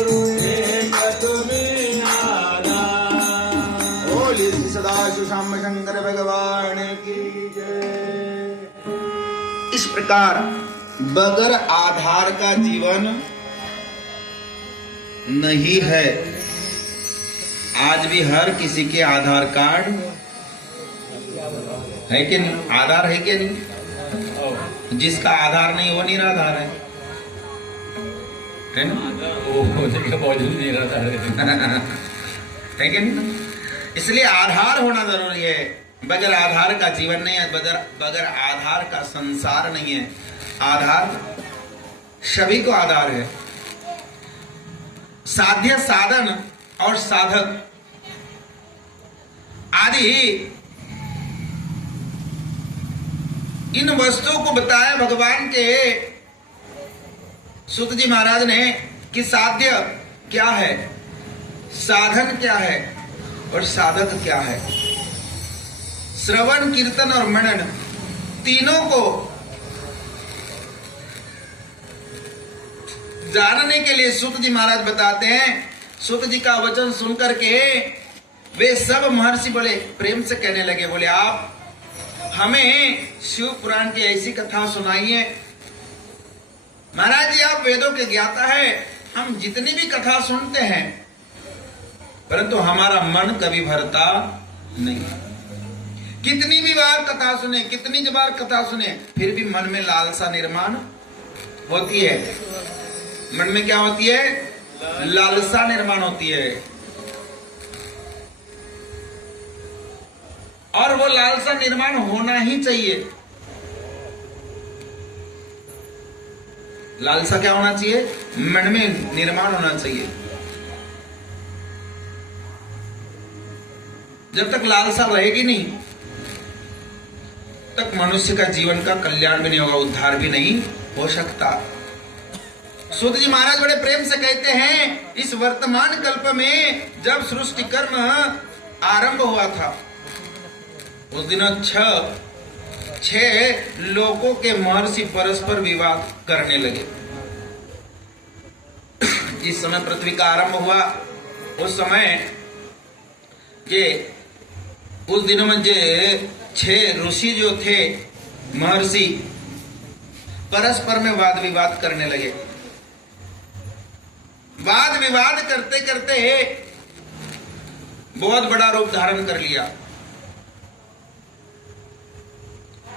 एक तुम्ही आधार। इस प्रकार बगैर आधार का जीवन नहीं है। आज भी हर किसी के आधार कार्ड है कि नहीं? आधार है कि नहीं? जिसका आधार नहीं वो निराधार है ना? मौजूद नहीं रहता है कि नहीं? इसलिए आधार होना जरूरी है। बगैर आधार का जीवन नहीं है, बगैर आधार का संसार नहीं है। आधार सभी को आधार है। साध्य, साधन और साधक आदि इन वस्तुओं को बताया भगवान के सूत जी महाराज ने कि साध्य क्या है, साधन क्या है और साधक क्या है। श्रवण, कीर्तन और मनन तीनों को जानने के लिए सूत जी महाराज बताते हैं। सूत जी का वचन सुनकर के वे सब महर्षि बोले, प्रेम से कहने लगे, बोले आप हमें शिव पुराण की ऐसी कथा सुनाइए। महाराज जी आप वेदों के ज्ञाता है, हम जितनी भी कथा सुनते हैं परंतु हमारा मन कभी भरता नहीं। कितनी भी बार कथा सुने, कितनी बार कथा सुने, फिर भी मन में लालसा निर्माण होती है। मन में क्या होती है? लालसा निर्माण होती है। और वो लालसा निर्माण होना ही चाहिए। लालसा क्या होना चाहिए? मन में निर्माण होना चाहिए। जब तक लालसा रहेगी नहीं तक मनुष्य का जीवन का कल्याण भी नहीं होगा, उद्धार भी नहीं हो सकता। सूत जी महाराज बड़े प्रेम से कहते हैं, इस वर्तमान कल्प में जब सृष्टि कर्म आरंभ हुआ था उस दिन छह लोगों के महर्षि परस्पर विवाद करने लगे। जिस समय पृथ्वी का आरंभ हुआ उस समय ये उस दिनों में जो 6 ऋषि जो थे महर्षि परस्पर में वाद विवाद करने लगे। वाद विवाद करते करते बहुत बड़ा रूप धारण कर लिया।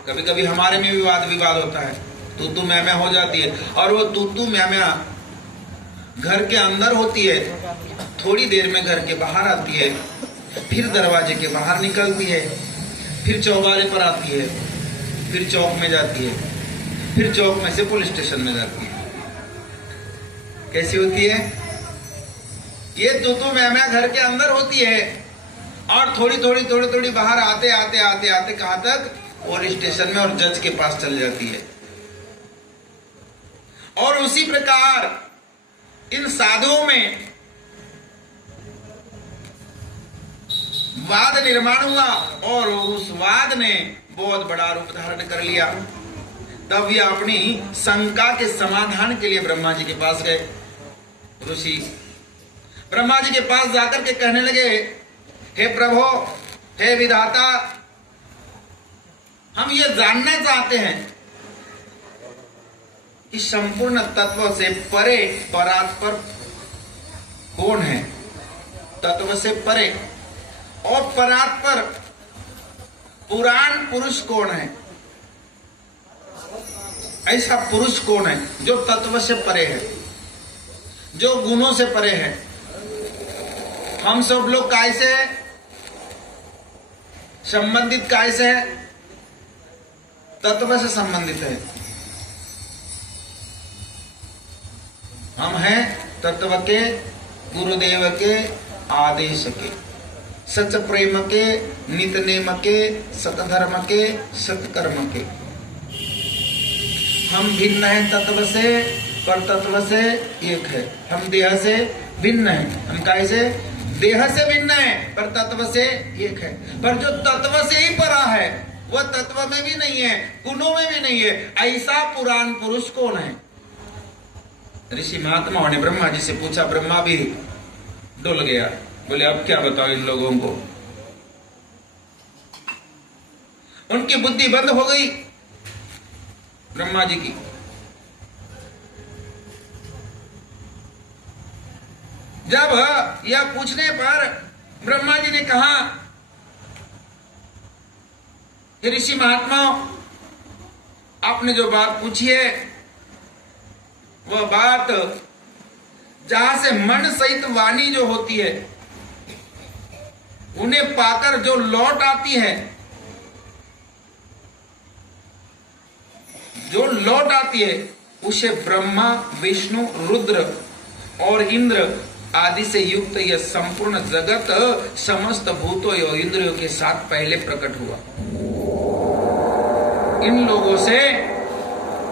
कभी कभी हमारे में भी वाद विवाद होता है, तू मैं हो जाती है। और वो तू मैं घर के अंदर होती है, थोड़ी देर में घर के बाहर आती है, फिर दरवाजे के बाहर निकलती है, फिर चौबारे पर आती है, फिर चौक में जाती है, फिर चौक में से पुलिस स्टेशन में जाती है। कैसी होती है ये? तू मैं घर के अंदर होती है और थोड़ी बाहर आते कहां तक? पुलिस स्टेशन में और जज के पास चल जाती है। और उसी प्रकार इन साधुओं में वाद निर्माण हुआ और उस वाद ने बहुत बड़ा रूप धारण कर लिया। तब ये अपनी शंका के समाधान के लिए ब्रह्मा जी के पास गए। ऋषि ब्रह्मा जी के पास जाकर के कहने लगे, हे प्रभु, हे विधाता, हम ये जानना चाहते हैं कि संपूर्ण तत्व से परे परात्पर कौन है? तत्व से परे और परात्पर पुराण पुरुष कौन है? ऐसा पुरुष कौन है जो तत्व से परे है, जो गुणों से परे है? हम सब लोग कैसे है संबंधित? कैसे है? तत्व से संबंधित है। हम हैं तत्व के, गुरुदेव के आदेश के, सच प्रेम के, नित नेम के, सतधर्म के, सत्कर्म के। हम भिन्न हैं तत्व से, पर तत्व से एक है। हम देह से भिन्न हैं। हम कैसे? देह से भिन्न है पर तत्व से एक है। पर जो तत्व से ही परा है वह तत्व में भी नहीं है, गुणों में भी नहीं है। ऐसा पुराण पुरुष कौन है? ऋषि महात्माओं ने ब्रह्मा जी से पूछा। ब्रह्मा भी डुल गया, बोले अब क्या बताओ इन लोगों को। उनकी बुद्धि बंद हो गई। ब्रह्मा जी की। जब यह पूछने पर ब्रह्मा जी ने कहा, हे ऋषि महात्माओं, आपने जो बात पूछी है वह बात जहां से मन सहित वाणी जो होती है उन्हें पाकर जो लौट आती है, जो लौट आती है उसे ब्रह्मा, विष्णु, रुद्र और इंद्र आदि से युक्त यह संपूर्ण जगत समस्त भूतों और इंद्रियों के साथ पहले प्रकट हुआ। इन लोगों से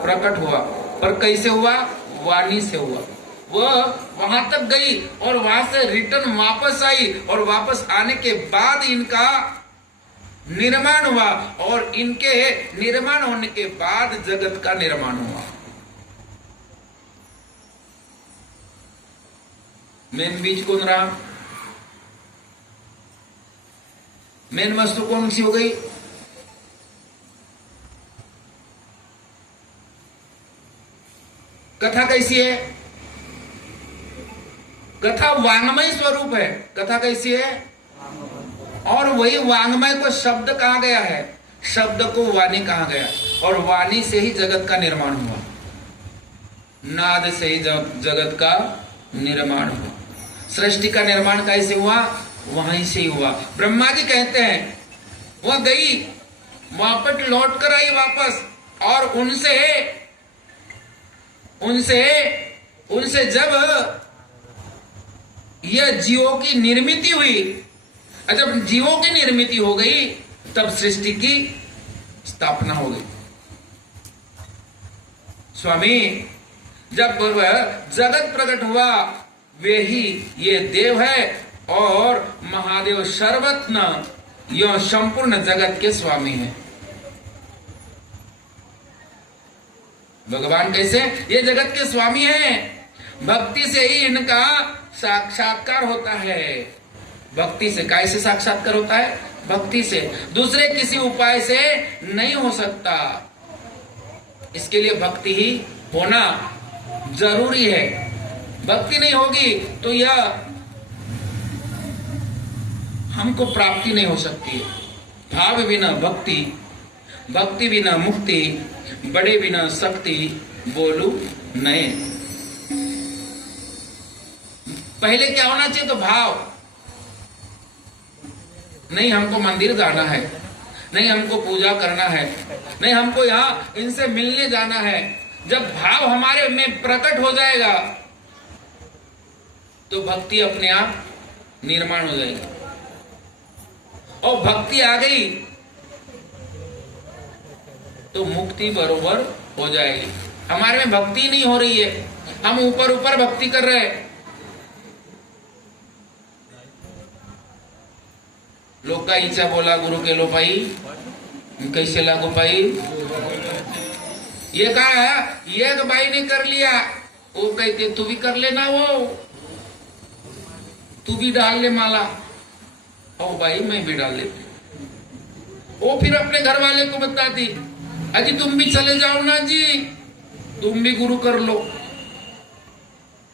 प्रकट हुआ, पर कैसे हुआ? वाणी से हुआ। वह वहां तक गई और वहां से रिटर्न वापस आई, और वापस आने के बाद इनका निर्माण हुआ, और इनके निर्माण होने के बाद जगत का निर्माण हुआ। मेन बीज कौन रहा? मेन वस्तु कौन सी हो गई? कथा कैसी है? कथा वांग्मय स्वरूप है। कथा कैसी है? और वही वांग्मय को शब्द कहा गया है, शब्द को वाणी कहा गया, और वाणी से ही जगत का निर्माण हुआ, नाद से ही जगत का निर्माण हुआ। सृष्टि का निर्माण कैसे हुआ? वहीं से ही हुआ। ब्रह्मा जी कहते हैं वह गई, वापस लौट कर आई वापस, और उनसे जब यह जीवों की निर्मिति हुई, जब जीवों की निर्मिति हो गई तब सृष्टि की स्थापना हो गई। स्वामी, जब जगत प्रकट हुआ वे ही ये देव है, और महादेव सर्वज्ञ यह संपूर्ण जगत के स्वामी है। भगवान कैसे? ये जगत के स्वामी हैं। भक्ति से ही इनका साक्षात्कार होता है। भक्ति से। कैसे साक्षात्कार होता है? भक्ति से। दूसरे किसी उपाय से नहीं हो सकता। इसके लिए भक्ति ही होना जरूरी है। भक्ति नहीं होगी तो यह हमको प्राप्ति नहीं हो सकती है। भाव बिना भक्ति, भक्ति बिना मुक्ति, बड़े बिना शक्ति, बोलू नहीं। पहले क्या होना चाहिए? तो भाव। नहीं हमको मंदिर जाना है, नहीं हमको पूजा करना है, नहीं हमको यहाँ इनसे मिलने जाना है। जब भाव हमारे में प्रकट हो जाएगा तो भक्ति अपने आप निर्माण हो जाएगी। और भक्ति आ गई तो मुक्ति बरोबर हो जाएगी। हमारे में भक्ति नहीं हो रही है, हम ऊपर ऊपर भक्ति कर रहे हैं। लोग का इच्छा बोला गुरु के लो पाई, कैसे लागू पाई? ये कहा ये भाई ने कर लिया, वो कहते तू भी कर लेना, वो तू भी डाल ले माला। ओ भाई मैं भी डाल लेती। वो फिर अपने घर वाले को बताती, अजी तुम भी चले जाओ ना जी, तुम भी गुरु कर लो।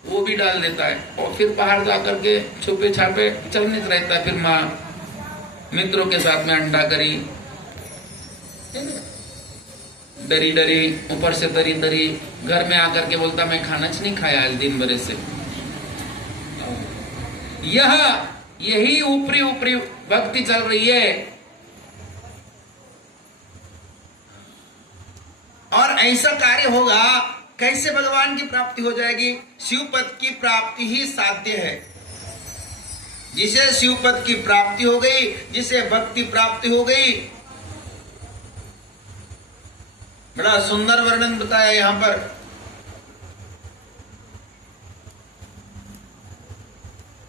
वो भी डाल देता है, और फिर बाहर जाकर के छुपे छापे चलने रहता है। फिर माँ मित्रों के साथ में अंडा करी, डरी डरी, ऊपर से दरी दरी, घर में आकर के बोलता मैं खाना नहीं खाया आज दिन भर से। यही ऊपरी ऊपरी भक्ति चल रही है। और ऐसा कार्य होगा, कैसे भगवान की प्राप्ति हो जाएगी? शिव पद की प्राप्ति ही साध्य है। जिसे शिव पद की प्राप्ति हो गई, जिसे भक्ति प्राप्ति हो गई। बड़ा सुंदर वर्णन बताया यहां पर।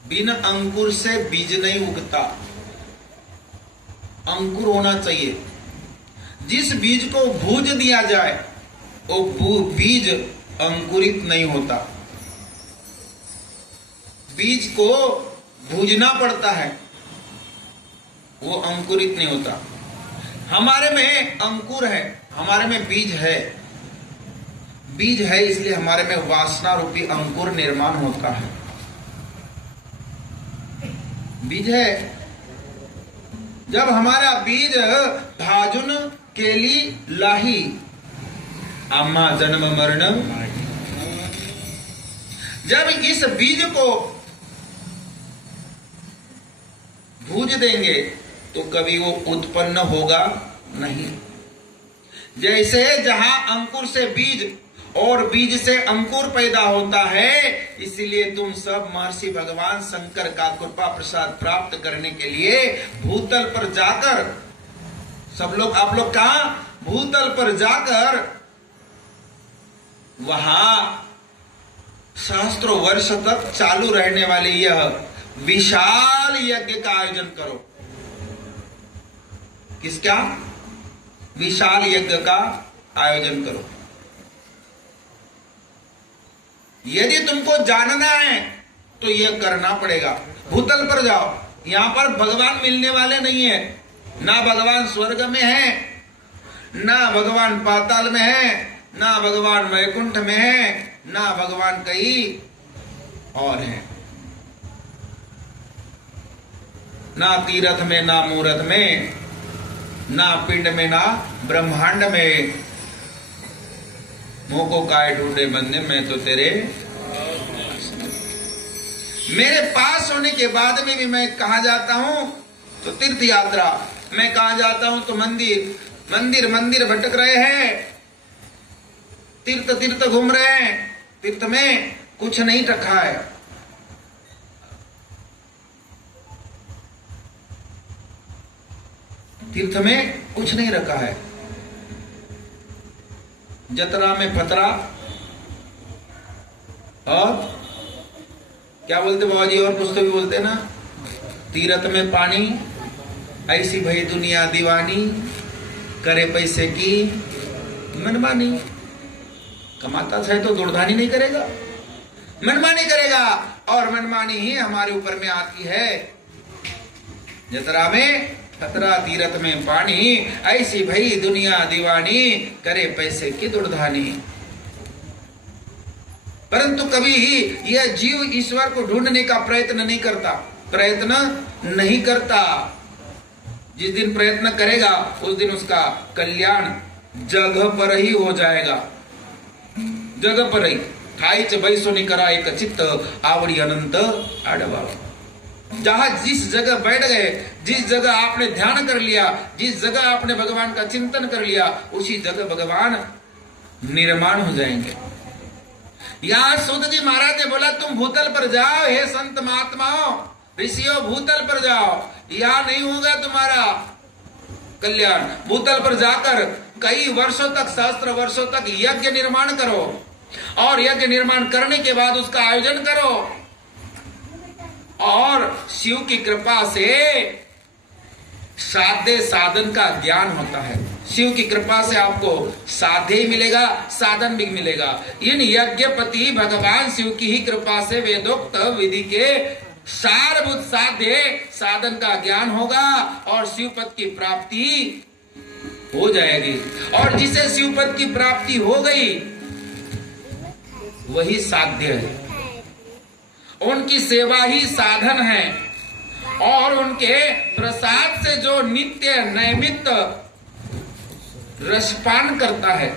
बिन अंकुर से बीज नहीं उगता, अंकुर होना चाहिए। जिस बीज को भूज दिया जाए वो बीज अंकुरित नहीं होता। बीज को भूजना पड़ता है, वो अंकुरित नहीं होता। हमारे में अंकुर है, हमारे में बीज है, बीज है, इसलिए हमारे में वासना रूपी अंकुर निर्माण होता है। बीज है। जब हमारा बीज भाजुन केली लाही आमा जन्म मरण, जब इस बीज को भूज देंगे तो कभी वो उत्पन्न होगा नहीं। जैसे जहां अंकुर से बीज और बीज से अंकुर पैदा होता है, इसलिए तुम सब महर्षि भगवान शंकर का कृपा प्रसाद प्राप्त करने के लिए भूतल पर जाकर, सब लोग आप लोग कहा, भूतल पर जाकर वहां सहस्त्रों वर्ष तक चालू रहने वाले यह विशाल यज्ञ का आयोजन करो। किसका? विशाल यज्ञ का आयोजन करो। यदि तुमको जानना है तो यह करना पड़ेगा। भूतल पर जाओ, यहां पर भगवान मिलने वाले नहीं है। ना भगवान स्वर्ग में है, ना भगवान पाताल में है, ना भगवान वैकुंठ में है, ना भगवान कहीं और है। ना तीर्थ में, ना मूर्त में, ना पिंड में, ना ब्रह्मांड में। मुंह को काय ढूंढे बंदे, मैं तो तेरे मेरे पास होने के बाद में भी मैं कहा जाता हूं तो तीर्थ यात्रा, मैं कहा जाता हूं तो मंदिर मंदिर मंदिर भटक रहे हैं, तीर्थ तीर्थ घूम रहे हैं। तीर्थ में कुछ नहीं रखा है। तीर्थ में कुछ नहीं रखा है। जतरा में पतरा और क्या बोलते बाबा जी, और कुछ तो भी बोलते ना, तीरथ में पानी, ऐसी भई दुनिया दीवानी, करे पैसे की मनमानी। कमाता है तो दुर्धानी नहीं करेगा, मनमानी करेगा, और मनमानी ही हमारे ऊपर में आती है। जतरा में खतरा, तीरथ में पानी, ऐसी भई दुनिया दीवानी, करे पैसे की दुर्धानी। परंतु कभी यह जीव ईश्वर को ढूंढने का प्रयत्न नहीं करता, प्रयत्न नहीं करता। जिस दिन प्रयत्न करेगा उस दिन उसका कल्याण जगह पर ही हो जाएगा, जगह पर ही। ठाईच बैसोनी करा एक चित्त, आवड़ी अनंत आडवा। जहां जिस जगह बैठ गए, जिस जगह आपने ध्यान कर लिया, जिस जगह आपने भगवान का चिंतन कर लिया, उसी जगह भगवान निर्माण हो जाएंगे। यहां सूत जी महाराज ने बोला तुम भूतल पर जाओ, हे संत महात्माओं ऋषियों, भूतल पर जाओ, यहां नहीं होगा तुम्हारा कल्याण। भूतल पर जाकर कई वर्षों तक, सहस्त्र वर्षों तक यज्ञ निर्माण करो, और यज्ञ निर्माण करने के बाद उसका आयोजन करो, और शिव की कृपा से साध्य साधन का ज्ञान होता है। शिव की कृपा से आपको साध्य मिलेगा, साधन भी मिलेगा। इन यज्ञपति भगवान शिव की ही कृपा से वेदोक्त विधि के सारभूत साध्य साधन का ज्ञान होगा, और शिवपद की प्राप्ति हो जाएगी। और जिसे शिवपद की प्राप्ति हो गई वही साध्य है, उनकी सेवा ही साधन है, और उनके प्रसाद से जो नित्य नैमित्त रसपान करता है,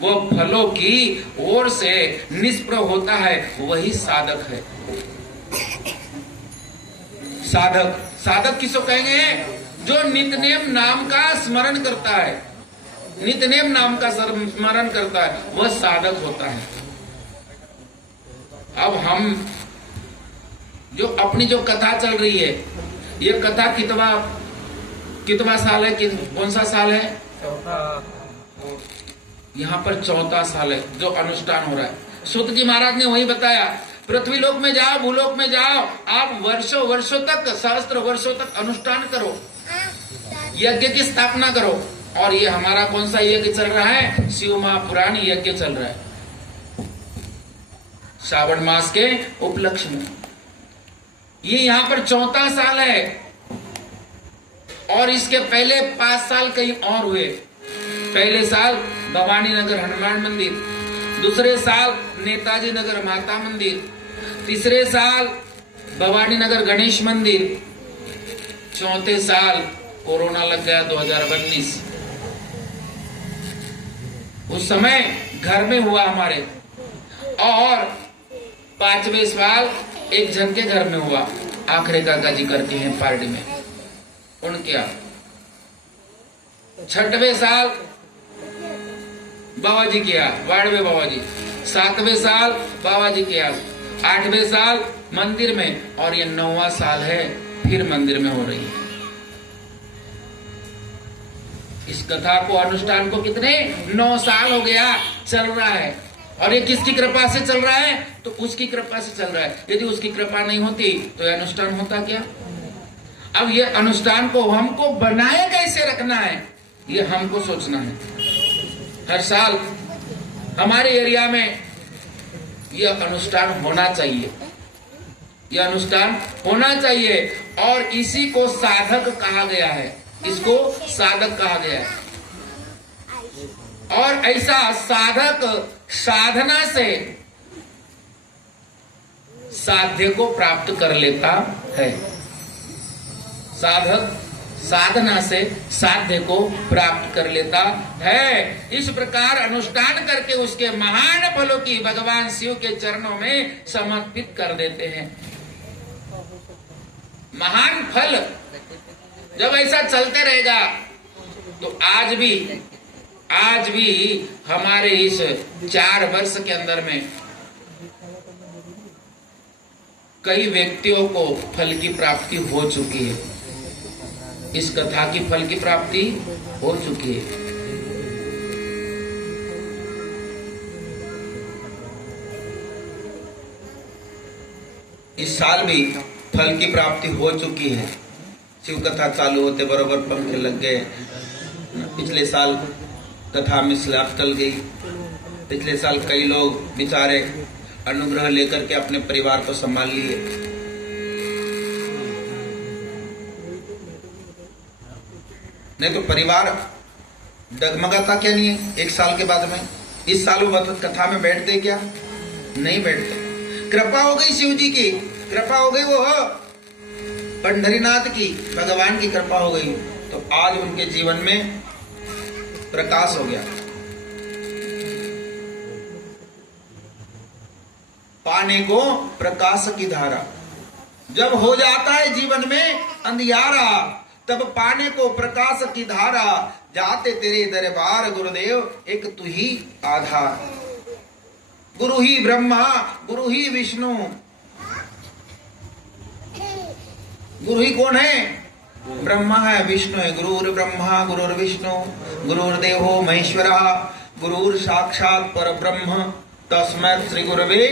वो फलों की ओर से निष्प्रह होता है, वही साधक है। साधक, साधक किसको कहेंगे? जो नित्यनेम नाम का स्मरण करता है, नित्यनेम नाम का स्मरण करता है, वह साधक होता है। अब हम जो अपनी जो कथा चल रही है, ये कथा कितवा साल है, कौन सा साल है? यहाँ पर चौथा साल है जो अनुष्ठान हो रहा है। सूत जी महाराज ने वही बताया, पृथ्वी लोक में जाओ, भूलोक में जाओ, आप वर्षों वर्षों तक, सहस्त्र वर्षों तक अनुष्ठान करो, यज्ञ की स्थापना करो। और ये हमारा कौन सा यज्ञ चल रहा है? शिव महापुराण यज्ञ चल रहा है, श्रावण मास के उपलक्ष्य में। ये यहाँ पर चौथा साल है, और इसके पहले 5 साल कहीं और हुए। पहले साल भवानी नगर हनुमान मंदिर, दूसरे साल नेताजी नगर माता मंदिर, तीसरे साल भवानी नगर गणेश मंदिर, चौथे साल कोरोना लग गया 2019। उस समय घर में हुआ हमारे, और 5वें साल एक जन के घर में हुआ, आखिरी काका जी करके हैं पार्टी में उनके यहाँ। 6वें साल बाबा जी के यहाँ, वाड़वे बाबा जी। 7वें साल बाबा जी के यहाँ, 8वें साल मंदिर में, और ये 9वां साल है फिर मंदिर में हो रही है। इस कथा को, अनुष्ठान को कितने 9 साल हो गया चल रहा है। और ये किसकी कृपा से चल रहा है? तो उसकी कृपा से चल रहा है। यदि उसकी कृपा नहीं होती तो यह अनुष्ठान होता क्या? अब ये अनुष्ठान को हमको बनाए कैसे रखना है, ये हमको सोचना है। हर साल हमारे एरिया में यह अनुष्ठान होना चाहिए, यह अनुष्ठान होना चाहिए। और इसी को साधक कहा गया है, इसको साधक कहा गया है। और ऐसा साधक साधना से साध्य को प्राप्त कर लेता है। साधक साधना से साध्य को प्राप्त कर लेता है। इस प्रकार अनुष्ठान करके उसके महान फलों की भगवान शिव के चरणों में समर्पित कर देते हैं। महान फल जब ऐसा चलते रहेगा तो आज भी हमारे इस 4 वर्ष के अंदर में कई व्यक्तियों को फल की प्राप्ति हो चुकी है। इस कथा की फल की प्राप्ति हो चुकी है। इस साल भी फल की प्राप्ति हो चुकी है। शिव कथा चालू होते बरोबर पंखे लग गए। पिछले साल कथा में स्लैब चल गई। पिछले साल कई लोग बेचारे अनुग्रह लेकर के अपने परिवार को संभाल लिए। नहीं तो परिवार डगमगाता क्या नहीं है 1 साल के बाद में। इस साल वो कथा में बैठते क्या? नहीं बैठते। कृपा हो गई शिव जी की, कृपा हो गई, वो पंढरीनाथ की, भगवान की कृपा हो गई, तो आज उनके जीवन में प्रकाश हो गया। पाने को प्रकाश की धारा। जब हो जाता है जीवन में अंधियारा, तब पाने को प्रकाश की धारा। जाते तेरे दरबार गुरुदेव, एक तू ही आधार। गुरु ही ब्रह्मा, गुरु ही विष्णु। गुरु ही कौन है? ब्रह्मा है, विष्णु है। गुरुर ब्रह्मा गुरुर विष्णु गुरुर्देवो महेश्वरा, गुरुर साक्षात पर ब्रह्म तस्मै श्री गुरवे।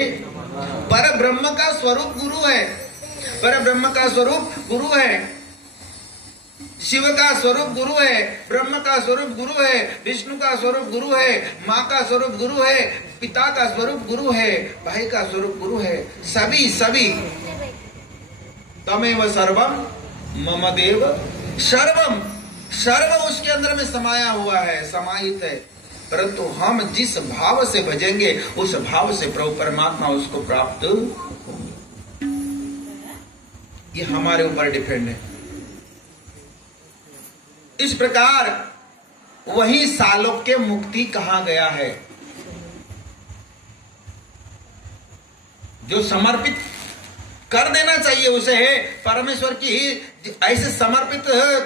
पर ब्रह्म का स्वरूप गुरु है, पर ब्रह्म का स्वरूप गुरु है। शिव का स्वरूप गुरु है, ब्रह्म का स्वरूप गुरु है, विष्णु का स्वरूप गुरु है, माँ का स्वरूप गुरु है, पिता का स्वरूप गुरु है, भाई का स्वरूप गुरु है। सभी तमेव सर्वम मम देव सर्वम। सर्व उसके अंदर में समाया हुआ है, समाहित है। परंतु हम जिस भाव से भजेंगे उस भाव से प्रभु परमात्मा उसको प्राप्त होंगे। ये हमारे ऊपर डिपेंड है। इस प्रकार वही सालोक्य मुक्ति कहा गया है। जो समर्पित कर देना चाहिए उसे परमेश्वर की, ऐसे समर्पित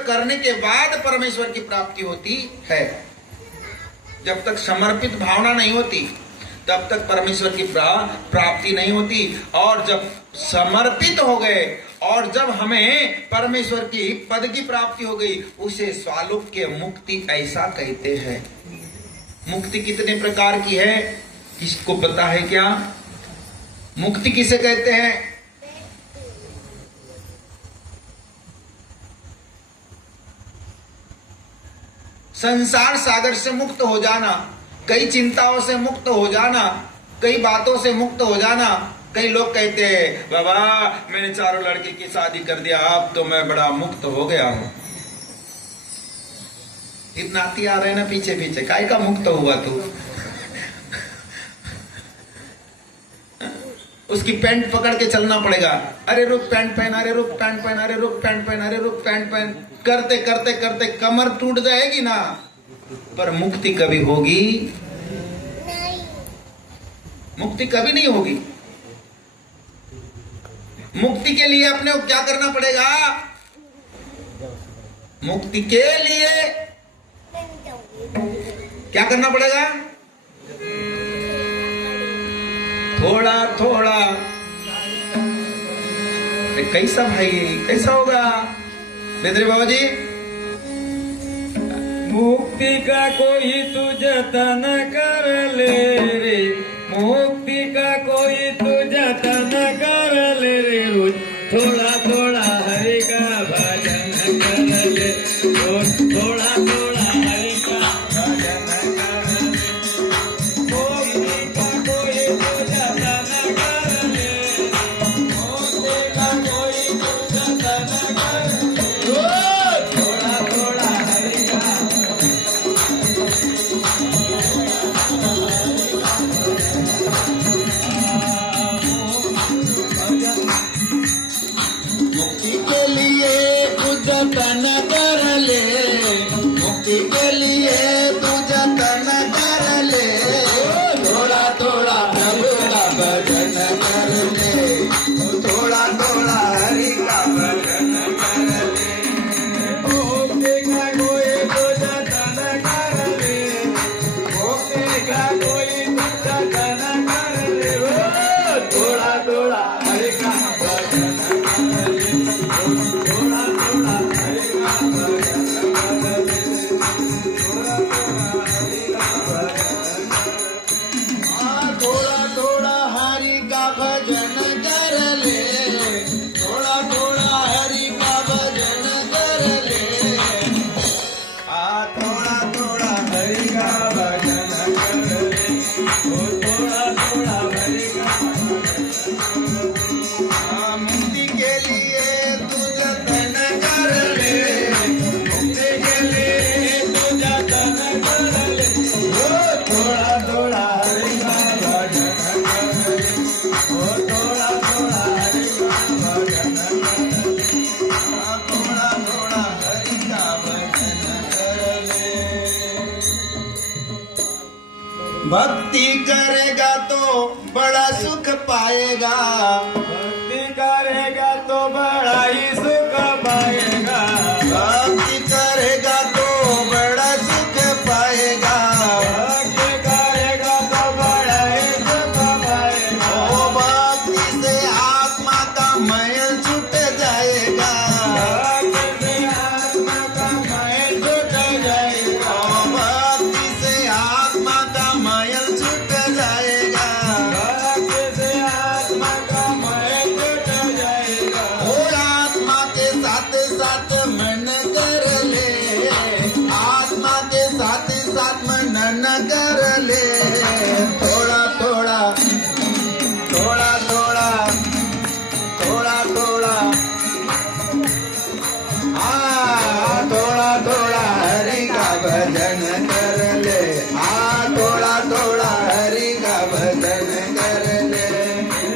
करने के बाद परमेश्वर की प्राप्ति होती है। जब तक समर्पित भावना नहीं होती तब तक परमेश्वर की प्राप्ति नहीं होती। और जब समर्पित हो गए और जब हमें परमेश्वर की पद की प्राप्ति हो गई, उसे स्वालोक्य मुक्ति ऐसा कहते हैं। मुक्ति कितने प्रकार की है किसको पता है क्या? मुक्ति किसे कहते हैं? संसार सागर से मुक्त हो जाना, कई चिंताओं से मुक्त हो जाना, कई बातों से मुक्त हो जाना। कई लोग कहते हैं बाबा मैंने 4 लड़के की शादी कर दिया, अब तो मैं बड़ा मुक्त हो गया हूं। इतना आती आ रहे ना पीछे पीछे, काय का मुक्त हुआ तू? उसकी पैंट पकड़ के चलना पड़ेगा। अरे रुक पैंट पहन, अरे रुक पैंट पहन, अरे रुक पैंट पहन, अरे रुक पैंट पहन, करते करते करते कमर टूट जाएगी ना, पर मुक्ति कभी होगी नहीं। मुक्ति कभी नहीं होगी। मुक्ति के लिए अपने को क्या करना पड़ेगा? मुक्ति के लिए क्या करना पड़ेगा? थोड़ा थोड़ा। कैसा भाई, कैसा होगा बेदरे बाबा जी? मुक्ति का कोई तू जतन कर ले रे, मुक्ति का कोई तू जतन कर ले रे, रोज थोड़ा थोड़ा हरि का भजन कर ले, रोज थोड़ा थोड़ा हरि का भजन कर ले। मुक्ति का कोई तू जतन कर ले, मुक्ति का कोई तू जतन कर ले, रोज थोड़ा थोड़ा हरि का मुक्ति के लिए तू जतन कर ले, मुक्ति के लिए तू जतन कर ले, थोड़ा थोड़ा प्रभु का भजन कर ले, थोड़ा थोड़ा हरि का भजन कर ले। मुक्ति का कोई तू जतन कर ले, मुक्ति का कोई तू जतन कर ले, थोड़ा थोड़ा हरि का भजन कर ले, थोड़ा थोड़ा हरि का भजन कर ले, थोड़ा थोड़ा हरि का भजन। थोड़ा थोड़ा हरि का भजन कर ले, थोड़ा थोड़ा हरि का भजन कर ले। थोड़ा थोड़ा हरि का भजन कर ले, थोड़ा थोड़ा हरि का मुक्ति के लिए तू जतन कर ले, मुक्ति के लिए तू जतन कर ले, थोड़ा थोड़ा हरि का भजन कर ले, थोड़ा थोड़ा हरि का भजन कर ले, थोड़ा थोड़ा हरि का भजन कर ले। भक्ति करेगा तो बड़ा सुख पाएगा, भक्ति करेगा तो बड़ा ही सुख पाएगा, भक्ति करेगा तो बड़ा सुख पाएगा। भक्ति करेगा तो बड़ा ही सुख पाएगा, ओ भक्ति से आत्मा का मैल छूट जाएगा, भक्ति से आत्मा का मैल छूट जाएगा, ओ भक्ति से आत्मा का मैल छूट जाएगा। भक्ति से आत्मा का मैल छूट जाएगा, ओ आत्मा के साथ साथ मन कर ले, आत्मा के साथ साथ मनन कर ले, थोड़ा थोड़ा थोड़ा थोड़ा थोड़ा थोड़ा थोड़ा थोड़ा हरि का भजन कर ले, थोड़ा थोड़ा हरि का भजन कर ले।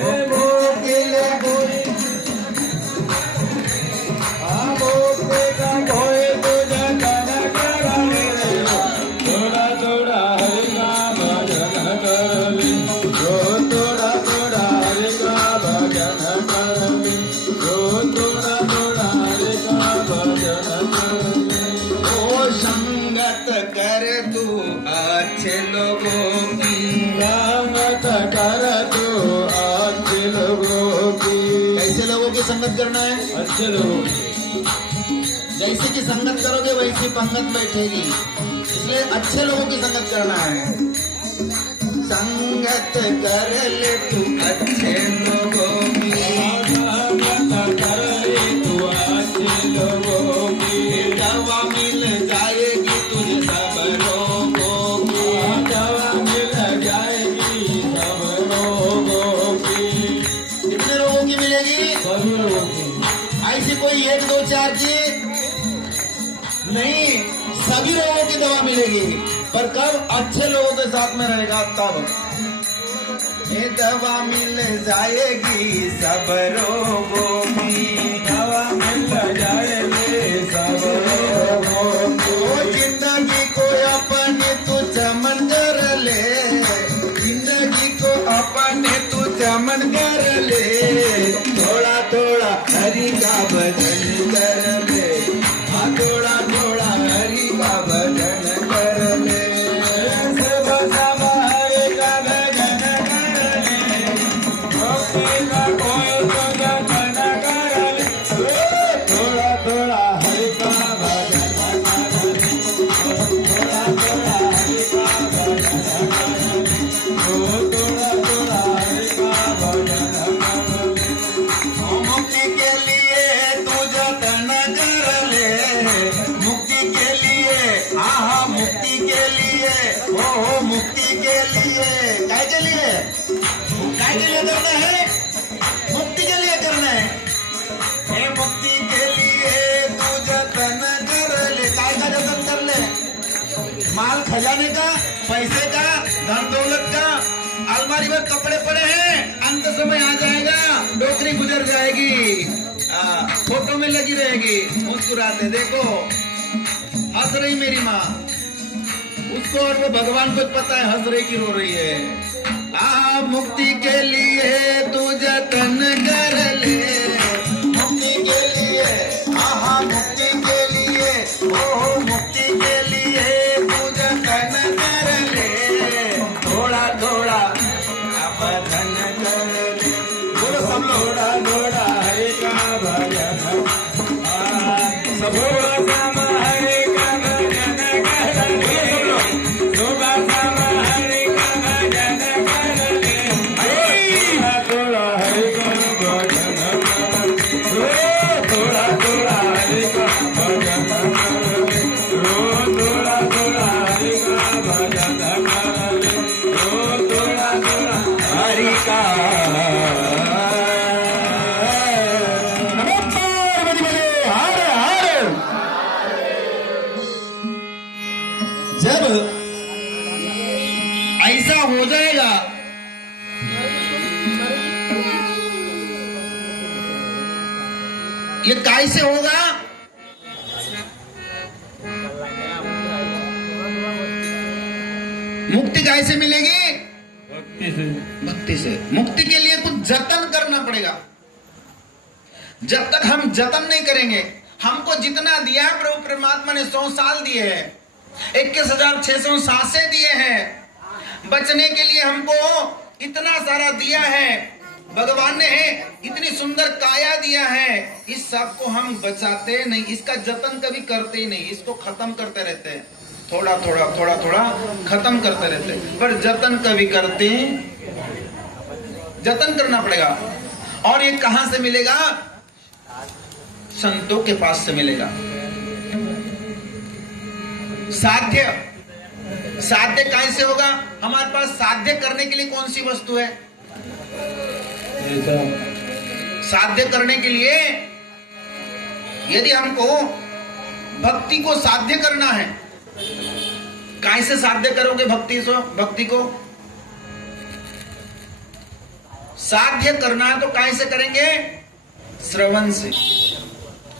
मुक्ति ले मुक्ति का कोई तू जतन कर ले, थोड़ा थोड़ा हरि का भजन कर ले, थोड़ा थोड़ा हरि का भजन कर ले, थोड़ा थोड़ा हरि का भजन कर ले। ओ संगत कर तू अच्छे लोगों की, संगत कर तू अच्छे लोगों की, कैसे लोगों की संगत करना है? अच्छे लोगों की, जैसे की संगत करोगे वैसी पंगत बैठेगी, इसलिए अच्छे लोगों की संगत करना है। संगत कर ले तू अच्छे लोगों की, संगत कर ले तू अच्छे लोगों की, दवा मिल जाएगी तुझे सब लोगों की, दवा मिल जाएगी सब लोगों की, कितने लोगों की मिलेगी? सभी लोगों की, ऐसी कोई एक दो चार की नहीं, सभी लोगों की मिलेगी, पर कब? अच्छे लोगों के साथ में रहेगा तब। ये दवा मिल जाएगी सब रोगों की, दवा मिल जाएगी सब रोगों की। ओ जिंदगी को अपने तू चमन कर ले, जिंदगी को अपने तू चमन कर ले, थोड़ा थोड़ा हरि का भजन कर ले, हाँ थोड़ा थोड़ा हरि का भजन कर ले। सब सब हरि का भजन कर ले, भक्ति का कोई तो जतन कर ले। थोड़ा थोड़ा हरि का भजन कर ले, थोड़ा थोड़ा हरि का भजन कर ले, थोड़ा थोड़ा हरि का भजन कर ले। मुक्ति के लिए तू जतन कर ले, मुक्ति के लिए, हाँ मुक्ति के लिए, ओ मुक्ति के लिए, काय के लिए? काय के लिए करना है? मुक्ति के लिए करना है। ए मुक्ति के लिए तू जतन कर ले, काय का जतन कर ले? माल खजाने का, पैसे का, धन दौलत का, अलमारी में कपड़े पड़े हैं, अंत समय आ जाएगा, नौकरी गुजर जाएगी, फोटो में लगी रहेगी, मुस्कुराते देखो हंस रही मेरी माँ, उसको और वो भगवान को पता है हंस रही की रो रही है। मुक्ति के लिए तू जतन कर ले, मुक्ति के लिए, मुक्ति के लिए, ओ मुक्ति के लिए तू जतन कर ले, थोड़ा थोड़ा भजन कर ले। बोलो सब लोग, थोड़ा थोड़ा हरि का भजन, सुबह शाम हरि का भजन कर ले, सुबह शाम हरि का भजन कर ले, थोड़ा हरि का भजन कर ले, थोड़ा थोड़ा हरि का भजन कर ले, थोड़ा थोड़ा हरि का भजन कर ले, थोड़ा थोड़ा हरि का। जब ऐसा हो जाएगा ये कैसे होगा? मुक्ति कैसे मिलेगी? भक्ति से। मुक्ति के लिए कुछ जतन करना पड़ेगा। जब तक हम जतन नहीं करेंगे, हमको जितना दिया है प्रभु परमात्मा ने 100 साल दिए हैं, 21,600 सांसें दिए हैं, बचने के लिए हमको इतना सारा दिया है, भगवान ने इतनी सुंदर काया दिया है, इस सब को हम बचाते नहीं, इसका जतन कभी करते ही नहीं, इसको खत्म करते रहते हैं, थोड़ा थोड़ा थोड़ा थोड़ा खत्म करते रहते हैं, पर जतन कभी करते, जतन करना पड़ेगा। और ये कहां से मिलेगा? संतों के पास से मिलेगा। साध्य, साध्य कैसे होगा? हमारे पास साध्य करने के लिए कौन सी वस्तु है? साध्य करने के लिए यदि हमको भक्ति को साध्य करना है, कैसे साध्य करोगे भक्ति को? साध्य करना है तो कैसे करेंगे? श्रवण से।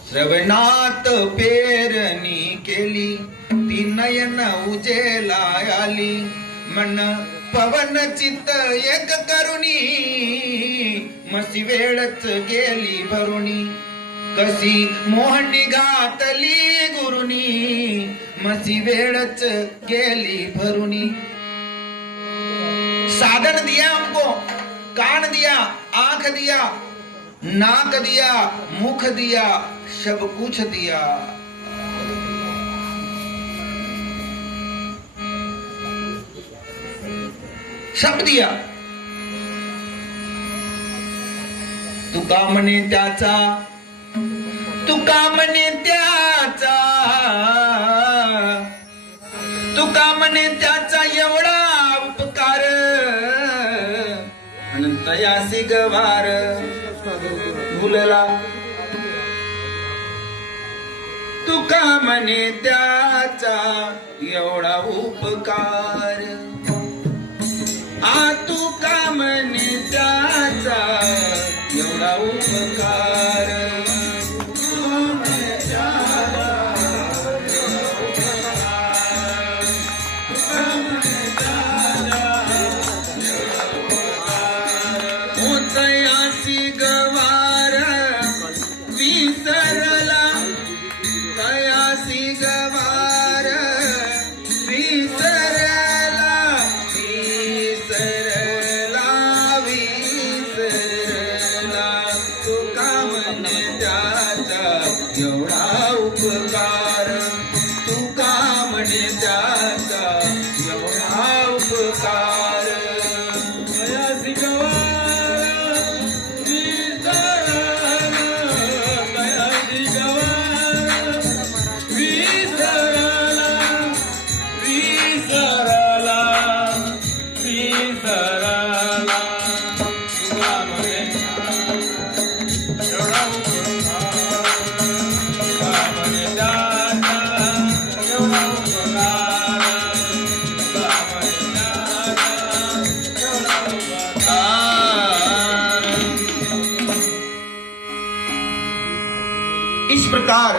श्रवणात पेरणी केली, ती नयन उजेलायाली, मन पवन चित्त एक करुणी, मसी वेळच गेली भरुणी, कशी मोहनी घातली गुरुनी, मसी वेळच गेली भरुणी। साधन दिया हमको, कान दिया, आंख दिया, नाक दिया, मुख दिया, सब कुछ दिया, सब दिया। तुका म्हणे त्याचा, तुका म्हणे त्याचा, तुका म्हणे त्याचा एवढा उपकार, अनंतयासी गवार भुलला। तुका म्हणे त्याचा एवढा उपकार तुका म्हणे त्याचा एवढा उपकार तयासी गवार विसरला तयासी गवार विसरला विसरला विसरला तुका म्हणे त्याचा एवढा उपकार तुका म्हणे त्याचा एवढा उपकार तयासी गवार इस प्रकार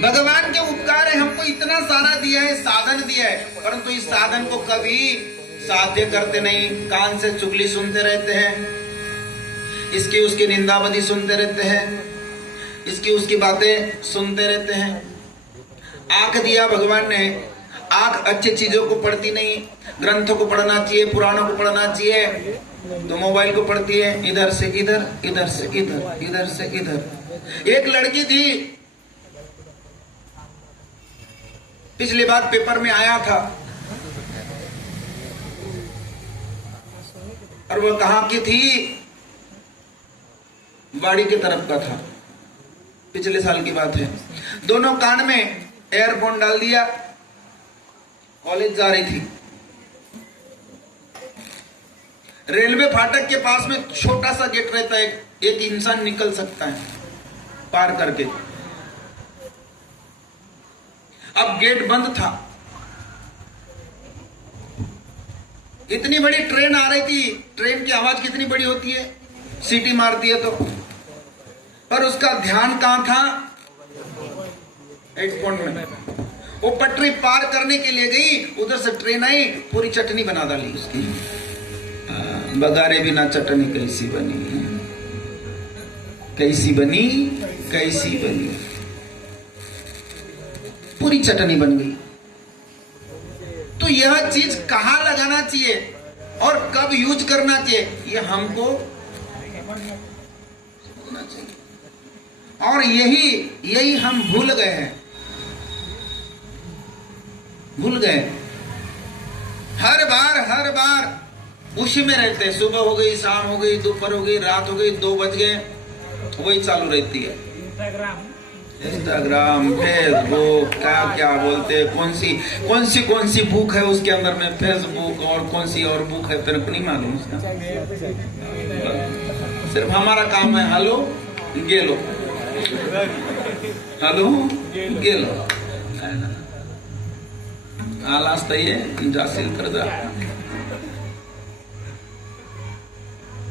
भगवान के उपकार है, हमको इतना सारा दिया है, साधन दिया है, परंतु इस साधन को कभी साध्य करते नहीं, कान से चुगली सुनते रहते हैं, इसकी उसकी निंदाबदी सुनते रहते हैं, इसकी उसकी बातें सुनते रहते हैं। आंख दिया भगवान ने, आंख अच्छी चीजों को पढ़ती नहीं, ग्रंथों को पढ़ना चाहिए, पुराणों को पढ़ना चाहिए, तो मोबाइल को पढ़ती है, इधर से इधर, इधर से इधर, इधर से इधर। एक लड़की थी, पिछली बार पेपर में आया था, और वो कहां की थी, वाड़ी की तरफ का था, पिछले साल की बात है। दोनों कान में एयरफोन डाल दिया, कॉलेज जा रही थी। रेलवे फाटक के पास में छोटा सा गेट रहता है, एक इंसान निकल सकता है पार करके। अब गेट बंद था, इतनी बड़ी ट्रेन आ रही थी, ट्रेन की आवाज कितनी बड़ी होती है, सीटी मारती है तो, पर उसका ध्यान कहां था, हेडफोन में। वो पटरी पार करने के लिए गई, उधर से ट्रेन आई, पूरी चटनी बना डाली उसकी। बगारे बिना चटनी कैसी बनी, कैसी बनी, कैसी बनी, पूरी चटनी बन गई। तो यह चीज कहां लगाना चाहिए और कब यूज करना चाहिए, यह हमको समझना चाहिए। और यही हम भूल गए हैं, भूल गए। हर बार उसी में रहते हैं, सुबह हो गई, शाम हो गई, दोपहर हो गई, रात हो गई, 2 बज गए, वही चालू रहती है। इंस्टाग्राम, फेसबुक, क्या बोलते हैं, कौन सी बुक है उसके अंदर में, फेसबुक, और कौन सी और बुक है तेरे को नहीं मालूम उसका। सिर्फ हमारा काम है हेलो गेलो, हेलो गेलो, आलास तय जासिल कर जा।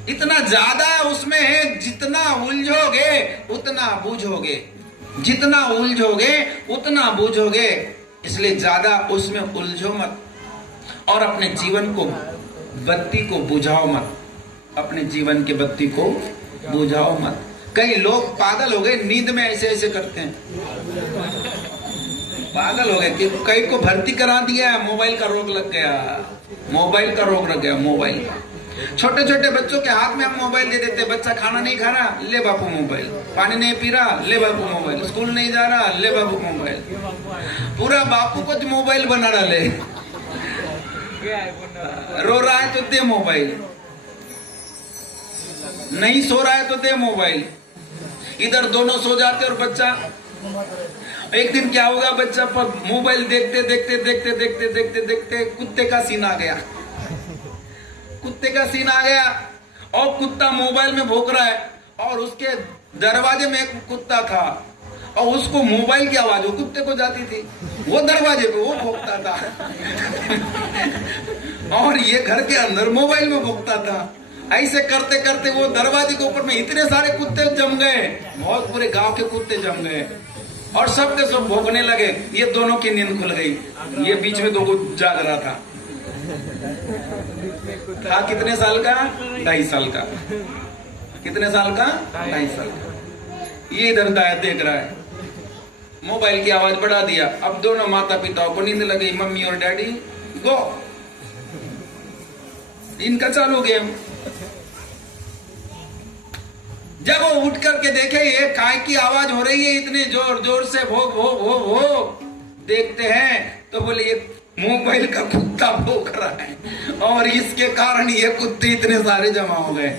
इतना ज्यादा उसमें है, जितना उलझोगे उतना बूझोगे, जितना उलझोगे उतना बूझोगे। इसलिए ज्यादा उसमें उलझो मत, और अपने जीवन को, बत्ती को बुझाओ मत, अपने जीवन के बत्ती को बुझाओ मत। कई लोग पागल हो गए, नींद में ऐसे ऐसे करते हैं, पागल हो गए कि कई को भर्ती करा दिया, मोबाइल का रोग लग गया, मोबाइल का रोग लग गया, मोबाइल का। छोटे छोटे बच्चों के हाथ में हम मोबाइल दे देते, बच्चा खाना नहीं खा रहा, ले बापू मोबाइल, पानी नहीं पी रहा, ले बापू मोबाइल, स्कूल नहीं जा रहा, ले बापू मोबाइल, पूरा बापू को तो मोबाइल बना डाले। रो रहा है तो दे मोबाइल, नहीं सो रहा है तो दे मोबाइल। इधर दोनों सो जाते और बच्चा, एक दिन क्या होगा, बच्चा पर मोबाइल देखते देखते देखते देखते देखते देखते कुत्ते का सीन आ गया, कुत्ते का सीन आ गया, और कुत्ता मोबाइल में भौंक रहा है, और उसके दरवाजे में एक कुत्ता था, और उसको मोबाइल की आवाज वो कुत्ते को जाती थी, वो दरवाजे पे वो भौंकता था और ये घर के अंदर मोबाइल में भौंकता था। ऐसे करते करते वो दरवाजे के ऊपर में इतने सारे कुत्ते जम गए, बहुत पूरे गांव के कुत्ते जम गए और सब के सब भौंकने लगे। ये दोनों की नींद खुल गई, ये बीच में दो को जाग रहा था कितने साल का? 2.5 साल का। कितने साल का? 2.5 साल का। ये इधर देख रहा है, मोबाइल की आवाज बढ़ा दिया। अब दोनों माता पिताओं को नींद लगी, मम्मी और डैडी गो, इनका चालू गेम। जब वो उठ करके देखे ये काय की आवाज हो रही है इतने जोर जोर से, भोग भोग भोग भोग, देखते हैं तो बोले ये मोबाइल का कुत्ता भौंक रहा है और इसके कारण ये कुत्ते इतने सारे जमा हो गए।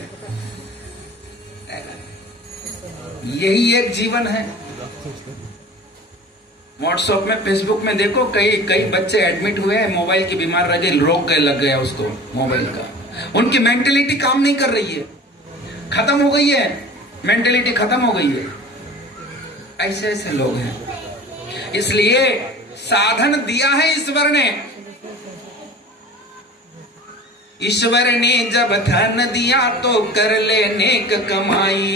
यही एक जीवन है। व्हाट्सएप में, फेसबुक में देखो, कई बच्चे एडमिट हुए हैं, मोबाइल की बीमार रह गए, रोग लग गया उसको मोबाइल का। उनकी मेंटेलिटी काम नहीं कर रही है, खत्म हो गई है, मेंटेलिटी खत्म हो गई है। ऐसे ऐसे लोग हैं। इसलिए साधन दिया है ईश्वर ने। ईश्वर ने जब धन दिया तो कर ले नेक कमाई।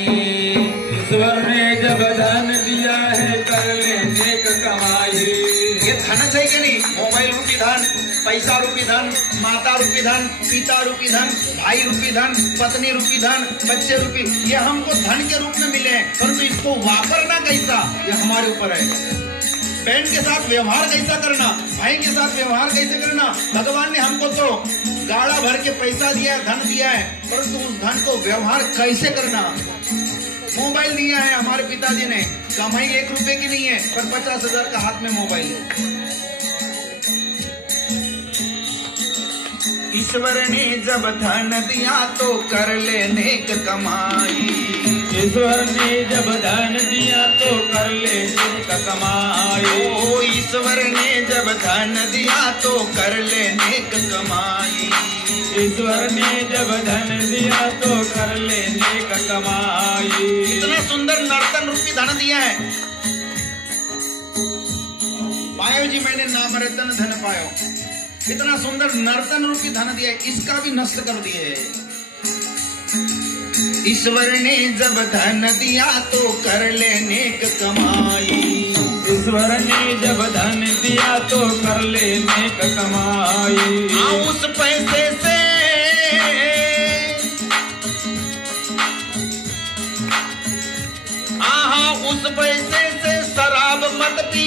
ईश्वर ने जब धन दिया है कर ले नेक कमाई। ये धन चाहिए कि नहीं? मोबाइल रूपी धन, पैसा रूपी धन, माता रूपी धन, पिता रूपी धन, भाई रूपी धन, पत्नी रूपी धन, बच्चे रूपी, ये हमको धन के रूप में मिले हैं, परंतु इसको वापरना कैसा ये हमारे ऊपर है। बहन के साथ व्यवहार कैसा करना, भाई के साथ व्यवहार कैसे करना। भगवान ने हमको तो गाड़ा भर के पैसा दिया है, धन दिया है, परंतु उस धन को व्यवहार कैसे करना। मोबाइल दिया है हमारे पिताजी ने, कमाई 1 रुपए की नहीं है, पर 50,000 का हाथ में मोबाइल है। ईश्वर ने जब धन दिया तो कर ले नेक कमाई। ईश्वर ने जब धन दिया तो कर ले नेक कमाई। ओ ईश्वर ने जब धन दिया तो कर ले नेक कमाई। ईश्वर ने जब धन दिया तो कर ले नेक कमाई। इतना सुंदर नर्तन रूपी धन दिया है। पायो जी मैंने नाम रतन धन पायो। इतना सुंदर नर्तन रूपी धन दिया है, इसका भी नष्ट कर दिए। ईश्वर ने जब धन दिया तो कर ले नेक कमाई। ईश्वर ने जब धन दिया तो कर ले नेक कमाई। उस पैसे से उस पैसे से शराब मत पी,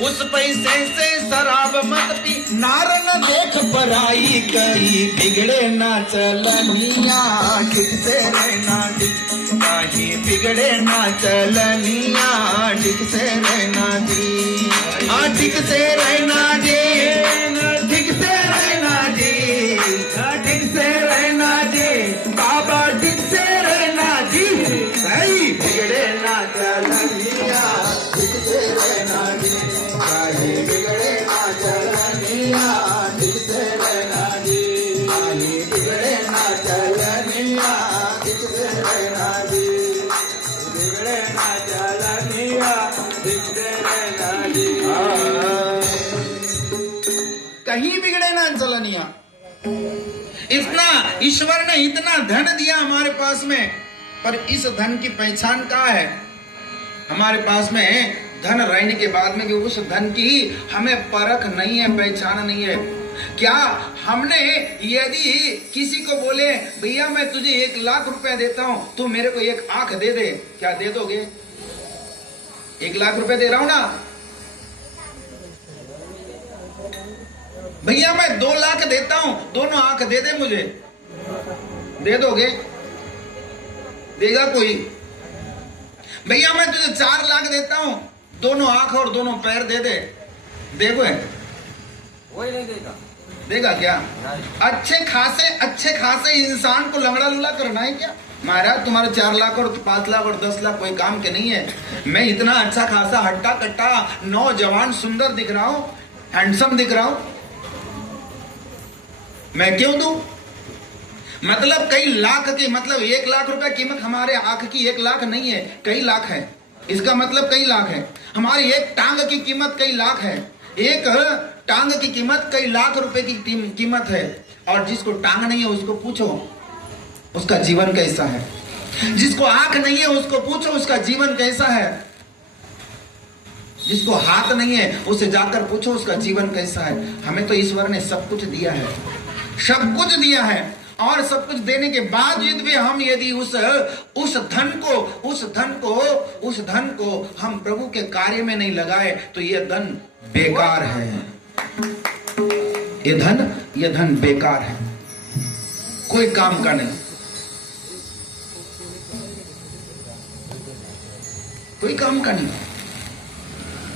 उस पैसे से शराब मत पी। नार न देख पराई कहीं बिगड़े ना चलनिया, ठीक से रहना जी, कहीं बिगड़े ना चलनिया, ठीक से रहना जी, ठीक से रहना जी, ठीक से रहना जी, ठीक से रहना जी, बाबा ठीक से रहना जी, कहीं बिगड़े ना चलनिया, ठीक से रहना जी, कहीं बिगड़े ना चलनिया, ठीक से रहना जी, कहीं बिगड़े ना चलनिया, ठीक से रहना जी, बिगड़े ना चलनिया, ठीक से रहना जी, कहीं बिगड़े ना चलनिया। इतना ईश्वर ने इतना धन दिया हमारे पास में, पर इस धन की पहचान क्या है? हमारे पास में धन रहने के बाद में भी उस धन की हमें परख नहीं है, पहचान नहीं है। क्या हमने यदि किसी को बोले भैया मैं तुझे 1 लाख रुपया देता हूं, तू मेरे को 1 आंख दे दे, क्या दे दोगे? 1 लाख रुपया दे रहा हूं ना भैया, मैं 2 लाख देता हूं, दोनों आंख दे दे मुझे, दे दोगे? देगा कोई? भैया मैं तुझे 4 लाख देता हूं, दोनों आंख और दोनों पैर दे दे, देखो कोई नहीं देगा। देगा क्या? अच्छे खासे इंसान को लंगड़ा लूला करना है क्या? महाराज तुम्हारे 4 लाख और 5 लाख और 10 लाख कोई काम के नहीं है। मैं इतना अच्छा खासा हट्टा कट्टा नौजवान सुंदर दिख रहा हूं, हैंडसम दिख रहा हूं, मैं क्यों दूं? मतलब कई लाख की, मतलब 1 लाख रुपया कीमत हमारे आंख की 1 लाख नहीं है, कई लाख है। इसका मतलब कई लाख है। हमारी एक टांग की कीमत कई लाख है। एक टांग की कीमत कई लाख रुपए की कीमत है। और जिसको टांग नहीं है उसको पूछो उसका जीवन कैसा है। जिसको आंख नहीं है उसको पूछो उसका जीवन कैसा है। जिसको हाथ नहीं है उसे जाकर पूछो उसका जीवन कैसा है। हमें तो ईश्वर ने सब कुछ दिया है, सब कुछ दिया है। और सब कुछ देने के बावजूद भी हम यदि उस धन को हम प्रभु के कार्य में नहीं लगाए तो यह धन बेकार है। यह धन बेकार है, कोई काम का नहीं, कोई काम का नहीं।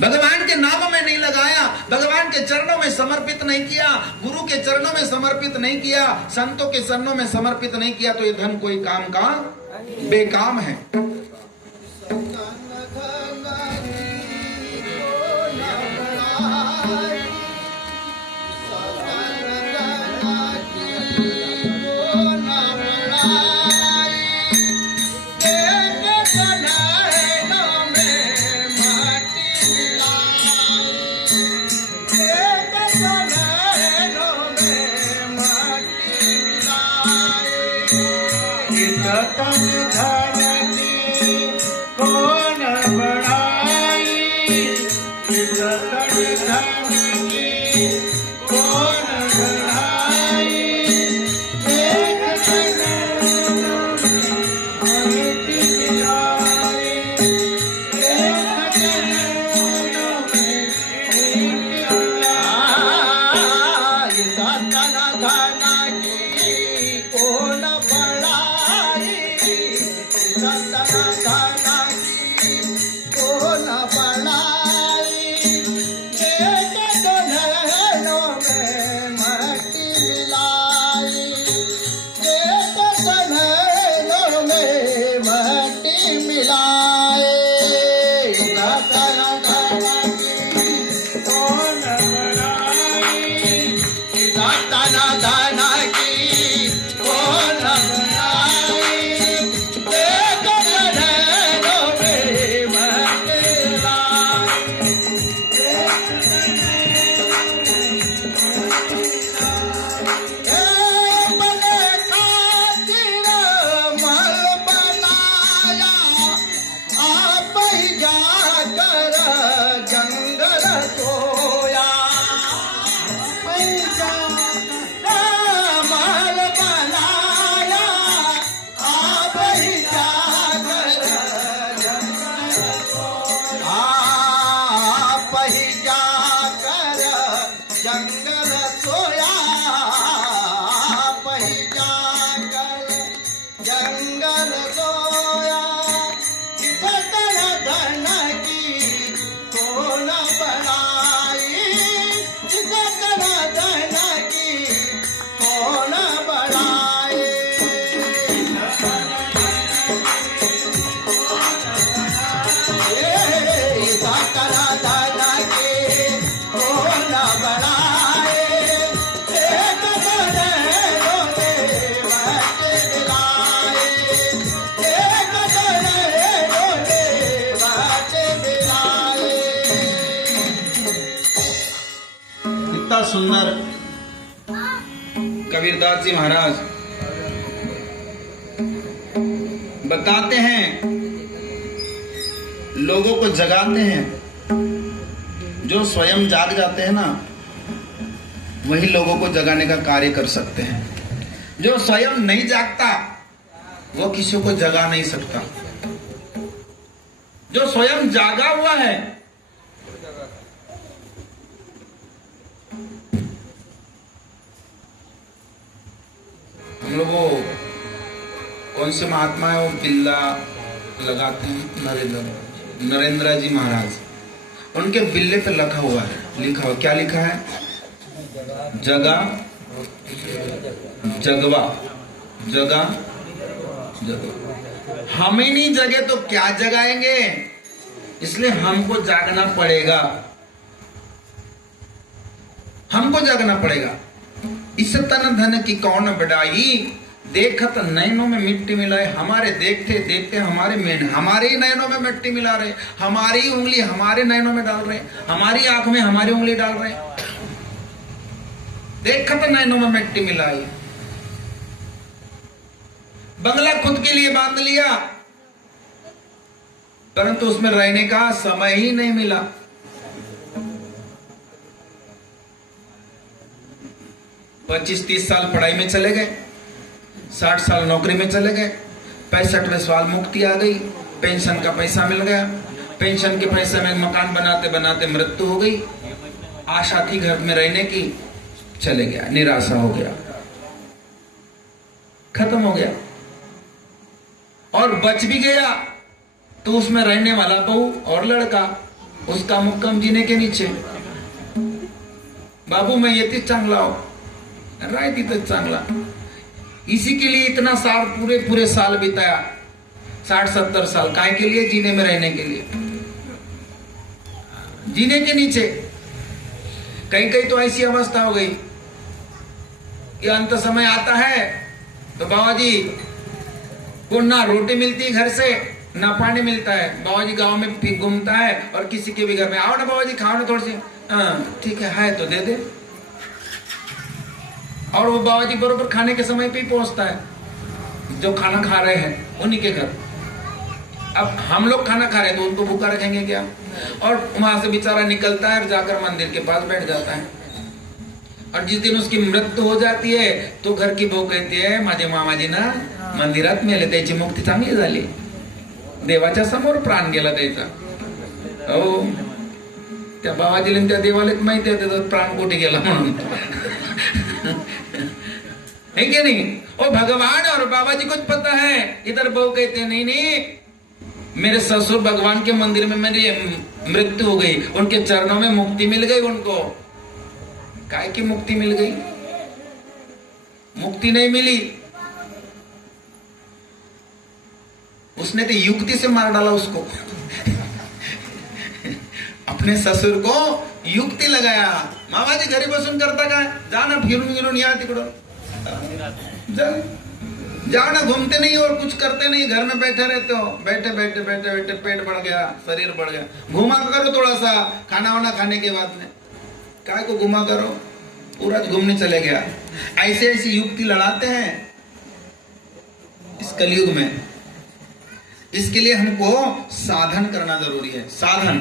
भगवान के नाम में नहीं लगाया, भगवान के चरणों में समर्पित नहीं किया, गुरु के चरणों में समर्पित नहीं किया, संतों के चरणों में समर्पित नहीं किया तो ये धन कोई काम का बेकाम है। सुंदर कबीरदास जी महाराज बताते हैं, लोगों को जगाते हैं। जो स्वयं जाग जाते हैं ना वही लोगों को जगाने का कार्य कर सकते हैं। जो स्वयं नहीं जागता वो किसी को जगा नहीं सकता। जो स्वयं जागा हुआ है हम लोग वो कौन से महात्मा है वो बिल्ला लगाते हैं, नरेंद्र जी महाराज, उनके बिल्ले पे लिखा हुआ है, क्या लिखा है? जगा जगवा, जगा जगवा। हम ही नहीं जगे तो क्या जगाएंगे? इसलिए हमको जागना पड़ेगा, हमको जागना पड़ेगा। इस तन धन की कौन बढ़ाई, देखत नैनों में मिट्टी मिलाए, हमारे देखते देखते हमारे ही नैनों में मिट्टी मिला रहे, हमारी उंगली हमारे नैनों में डाल रहे, हमारी आंख में हमारी उंगली डाल रहे, देखत नैनों में मिट्टी मिलाई। बंगला खुद के लिए बांध लिया, परंतु उसमें रहने का समय ही नहीं मिला। पच्चीस 30 साल पढ़ाई में चले गए, 60 साल नौकरी में चले गए, 65वें साल मुक्ति आ गई, पेंशन का पैसा मिल गया, पेंशन के पैसे में मकान बनाते बनाते मृत्यु हो गई, आशा थी घर में रहने की, चले गया, निराशा हो गया, खत्म हो गया। और बच भी गया तो उसमें रहने वाला बहू और लड़का, उसका मुक्कम जीने के नीचे। बाबू मैं येते चांगला हो, राय तिथं चांगला। इसी के लिए इतना साल पूरे साल बिताया, 60-70 साल, काय के लिए? जीने में रहने के लिए, जीने के नीचे। कहीं कहीं तो ऐसी अवस्था हो गई कि अंत समय आता है तो बाबा जी को ना रोटी मिलती है घर से, ना पानी मिलता है। बाबा जी गांव में फिर घूमता है और किसी के भी घर में, आओ ना बाबा जी खाओ ना थोड़ी सी, ठीक है तो दे दे। और वो बाबा जी बरोबर खाने के समय पे ही पहुंचता है, जो खाना खा रहे हैं उन्हीं के घर। अब हम लोग खाना खा रहे हैं तो उनको भूखा रखेंगे क्या? और वहां से बेचारा निकलता है और जाकर मंदिर के पास बैठ जाता है। और जिस दिन उसकी मृत्यु हो जाती है तो घर की बहू कहती है, माझे मामाजी ना मंदिरात मेले, त्याची मुक्ती चांगली झाली, देवाच्या समोर प्राण गेला त्याचा। हो, त्या बाबाजीला त्या देवाला माहिती आहे त्याचा प्राण कुठे गेला म्हणून, है क्या नहीं? और भगवान और बाबा जी को पता है। इधर बहू कहते नहीं नहीं, मेरे ससुर भगवान के मंदिर में मेरी मृत्यु हो गई, उनके चरणों में मुक्ति मिल गई। उनको काय की मुक्ति मिल गई? मुक्ति नहीं मिली, उसने तो युक्ति से मार डाला उसको। अपने ससुर को युक्ति लगाया, मामाजी घरी बसून करता काय, जा ना फिरून फिरून या तिकडं, जाओ ना, घूमते नहीं और कुछ करते नहीं, घर में बैठे रहते हो, बैठे बैठे बैठे बैठे पेट बढ़ गया, शरीर बढ़ गया। घुमा करो थोड़ा सा, खाना वाना खाने के बाद में, काय को घुमा करो, पूरा घूमने चले गया। ऐसे ऐसी युक्ति लड़ाते हैं इस कलयुग में। इसके लिए हमको साधन करना जरूरी है। साधन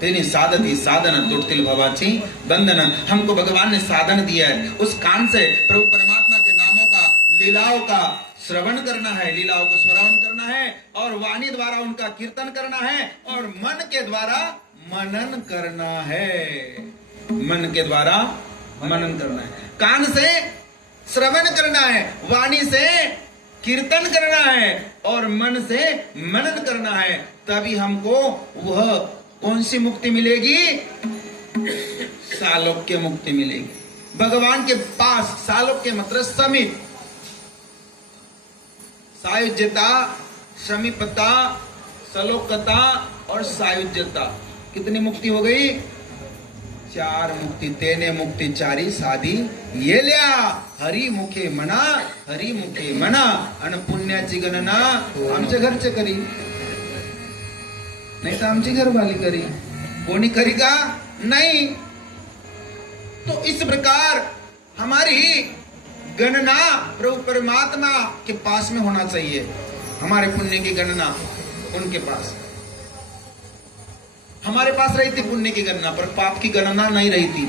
तेनी साधती साधन तुटतील भवाची बंधन। हमको भगवान ने साधन दिया है, उस कान से प्रभु परमात्मा के नामों का, लीलाओं का श्रवण करना है, लीलाओं को श्रवण करना है, और वाणी द्वारा उनका कीर्तन करना है, और मन के द्वारा मनन करना है। मन के द्वारा मनन करना है, कान से श्रवण करना है, वाणी से कीर्तन करना है, और मन से मनन करना है। तभी हमको वह कौन सी मुक्ति मिलेगी? सालोक्य मुक्ति मिलेगी। भगवान के पास, सालोक्य मतलब समीप, सायुज्यता, समीपता, सलोकता और सायुज्यता। कितनी मुक्ति हो गई? 4 मुक्ती। तेने मुक्ती 4 साधी येल्या, हरी मुखे म्हणा, हरी मुखे म्हणा, आणि पुण्याची गणना आमच्या घरचे करी, नहीं तो आमची घरवाली करी, कोणी करी का? नहीं। तो इस प्रकार हमारी गणना प्रभु परमात्मा के पास में होना चाहिए। हमारे पुण्य की गणना उनके पास, हमारे पास रही थी पुण्य की गणना, पर पाप की गणना नहीं रही थी।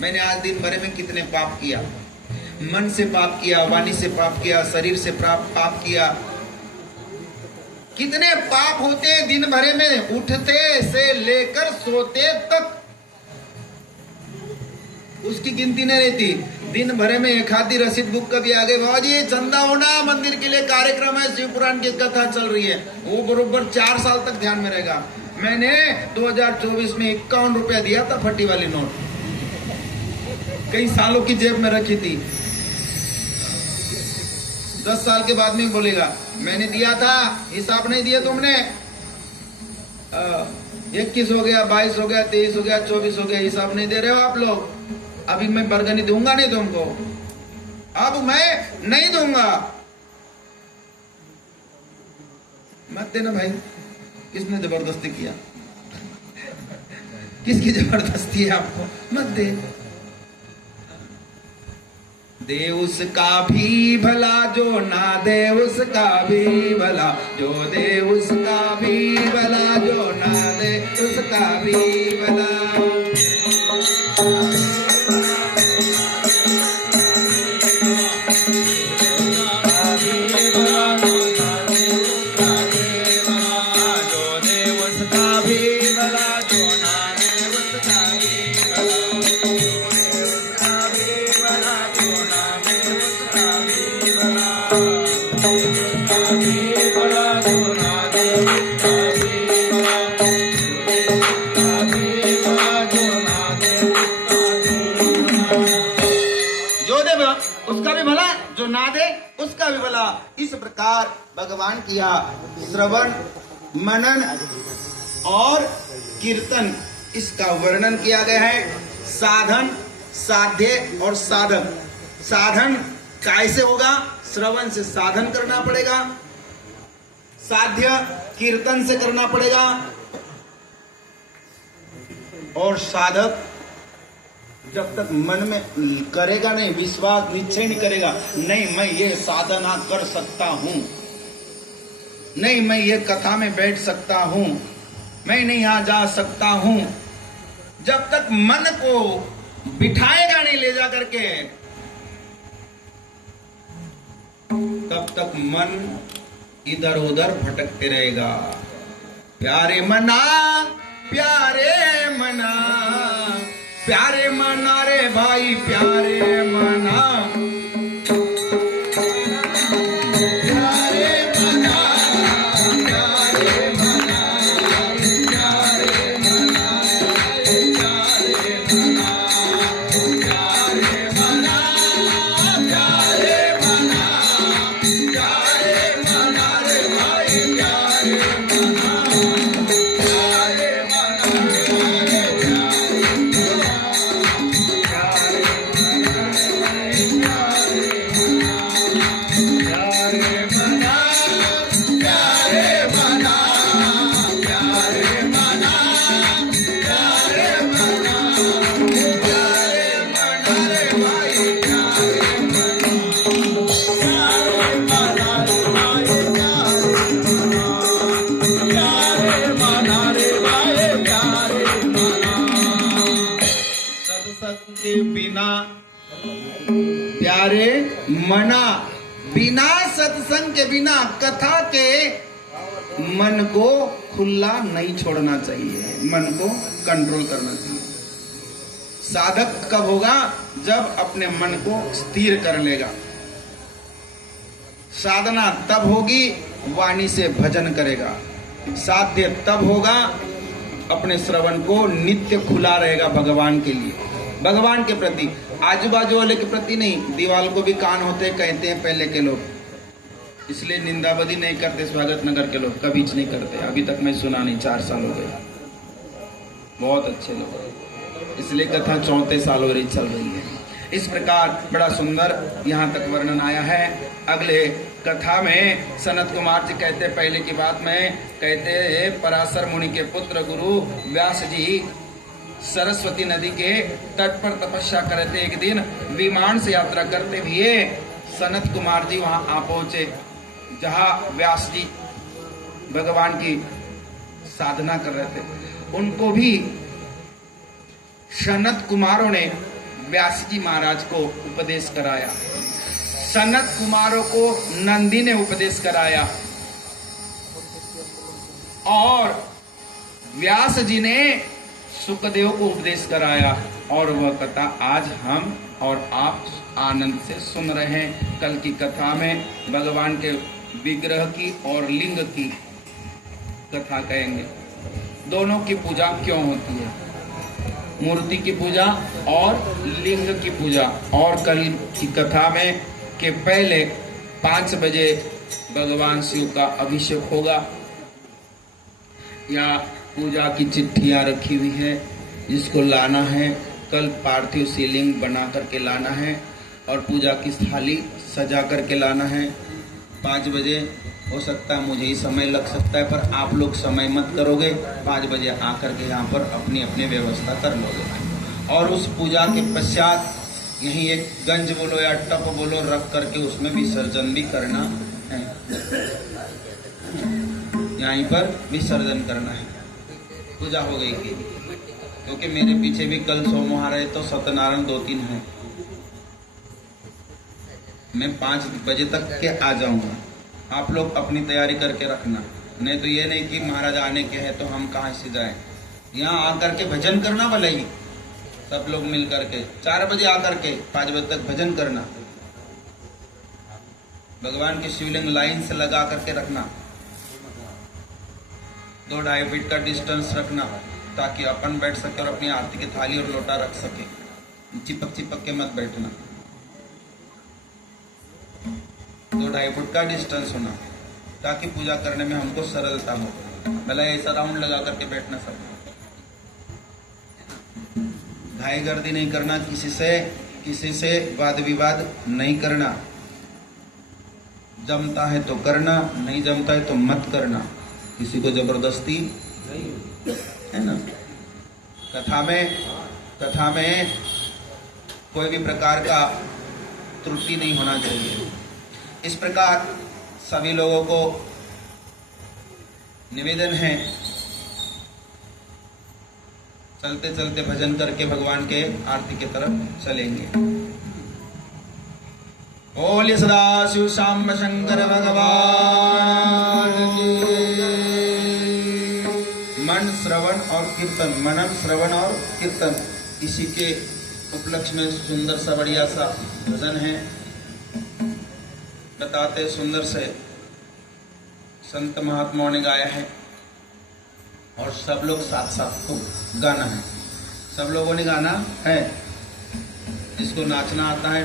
मैंने आज दिन भर में कितने पाप किया, मन से पाप किया, वाणी से पाप किया, शरीर से पाप किया। कितने पाप होते हैं दिन भर में, उठते से लेकर सोते तक, उसकी गिनती नहीं रहती। दिन भर में एक आधी रसीद बुक कभी आ गए, बाबा जी चंदा होना, मंदिर के लिए कार्यक्रम है, शिव पुराण की कथा चल रही है, वो बरोबर 4 साल तक ध्यान में रहेगा। मैंने 2024 में 51 रुपया दिया था, फटी वाली नोट, कई सालों की जेब में रखी थी। 10 साल के बाद में बोलेगा मैंने दिया था, हिसाब नहीं दिया तुमने। 21 हो गया, 22 हो गया, 23 हो गया, 24 हो गया, हिसाब नहीं दे रहे हो आप लोग। अभी मैं बरगनी दूंगा नहीं तुमको। अब मैं नहीं दूंगा। मत देना भाई। किसने जबरदस्ती किया? किसकी जबरदस्ती है आपको? मत दे। दे उसका भी भला जो ना दे उसका भी भला, जो दे उसका भी भला जो ना दे उसका भी भला। उसका भी भला जो ना दे उसका भी भला। इस प्रकार भगवान किया श्रवण मनन और कीर्तन, इसका वर्णन किया गया है। साधन, साध्य और साधक। साधन कैसे होगा? श्रवण से साधन करना पड़ेगा, साध्य कीर्तन से करना पड़ेगा, और साधक जब तक मन में करेगा नहीं, विश्वास निश्चय नहीं करेगा, नहीं मैं ये साधना कर सकता हूं, नहीं मैं ये कथा में बैठ सकता हूं, मैं नहीं यहां जा सकता हूं, जब तक मन को बिठाएगा नहीं ले जा करके, तब तक मन इधर उधर भटकते रहेगा। प्यारे मना, प्यारे मना, प्यारे मना रे भाई, प्यारे मना, प्यारे मना, प्यारे मना, प्यारे मना, प्यारे मना, प्यारे मना, प्यारे मना, प्यारे मना रे भाई, प्यारे मना, प्यारे के बिना, प्यारे मना, बिना सत्संग के बिना कथा के मन को खुला नहीं छोड़ना चाहिए, मन को कंट्रोल करना चाहिए। साधक कब होगा? जब अपने मन को स्थिर कर लेगा। साधना तब होगी वाणी से भजन करेगा। साध्य तब होगा अपने श्रवण को नित्य खुला रहेगा भगवान के लिए, भगवान के प्रति, आजू बाजू वाले के प्रति नहीं। दीवाल को भी कान होते कहते हैं पहले के लोग, इसलिए निंदाबदी नहीं करते। स्वागत नगर के लोग कभी नहीं करते, अभी तक मैं सुना नहीं, 4 साल हो गए, बहुत अच्छे लोग, इसलिए कथा 34 साल हो रही चल रही है। इस प्रकार बड़ा सुंदर यहाँ तक वर्णन आया है। अगले कथा में सनत कुमार जी कहते, पहले की बात में कहते, पराशर मुनि के पुत्र गुरु व्यास जी सरस्वती नदी के तट पर तपस्या करते। एक दिन विमान से यात्रा करते हुए सनत कुमार जी वहां आ पहुंचे, जहां व्यास जी भगवान की साधना कर रहे थे। उनको भी सनत कुमारों ने व्यास जी महाराज को उपदेश कराया। सनत कुमारों को नंदी ने उपदेश कराया और व्यास जी ने सुखदेव को उपदेश कराया। और वह कथा आज हम और आप आनंद से सुन रहे हैं। कल की कथा में भगवान के विग्रह की और लिंग की कथा कहेंगे। दोनों की पूजा क्यों होती है, मूर्ति की पूजा और लिंग की पूजा। और कल की कथा में के पहले 5 बजे भगवान शिव का अभिषेक होगा। या पूजा की चिट्ठियां रखी हुई है, जिसको लाना है कल पार्थिव शिवलिंग बना करके लाना है। और पूजा की थाली सजा करके लाना है। 5 बजे हो सकता है मुझे ही समय लग सकता है, पर आप लोग समय मत करोगे। 5 बजे आकर के यहाँ पर अपनी अपनी व्यवस्था कर लोगे। और उस पूजा के पश्चात यहीं एक गंज बोलो या टप बोलो रख करके उसमें विसर्जन भी करना है। यहीं पर विसर्जन करना है। पूजा हो गई कि क्योंकि मेरे पीछे भी कल सोमवार है तो सत्यनारायण 2-3 है। मैं 5 बजे तक के आ जाऊंगा। आप लोग अपनी तैयारी करके रखना, नहीं तो ये नहीं कि महाराज आने के हैं तो हम कहाँ से जाएं। यहाँ आकर के भजन करना भले ही सब लोग मिल करके 4 बजे आकर के 5 बजे तक भजन करना। भगवान के शिवलिंग लाइन से लगा करके रखना, 2-2.5 फीट का डिस्टेंस रखना, ताकि अपन बैठ सके और अपनी आरती की थाली और लोटा रख सके। चिपक चिपक के मत बैठना, 2-2.5 फुट का डिस्टेंस होना, ताकि पूजा करने में हमको सरलता हो। भले ऐसा राउंड लगा करके बैठना सब। घाई गर्दी नहीं करना, किसी से वाद विवाद नहीं करना। जमता है तो करना, नहीं जमता है तो मत करना। किसी को जबरदस्ती नहीं, है ना। कथा में कोई भी प्रकार का त्रुटि नहीं होना चाहिए। इस प्रकार सभी लोगों को निवेदन है, चलते चलते भजन करके भगवान के आरती की तरफ चलेंगे। बोलिए सदाशिव शांब शंकर भगवान की। मन श्रवण और कीर्तन, मनन श्रवण और कीर्तन, इसी के उपलक्ष्य में सुंदर सा बढ़िया सा भजन है। बताते सुंदर से संत महात्माओं ने गाया है और सब लोग साथ साथ खूब गाना है। सब लोगों ने गाना है। जिसको नाचना आता है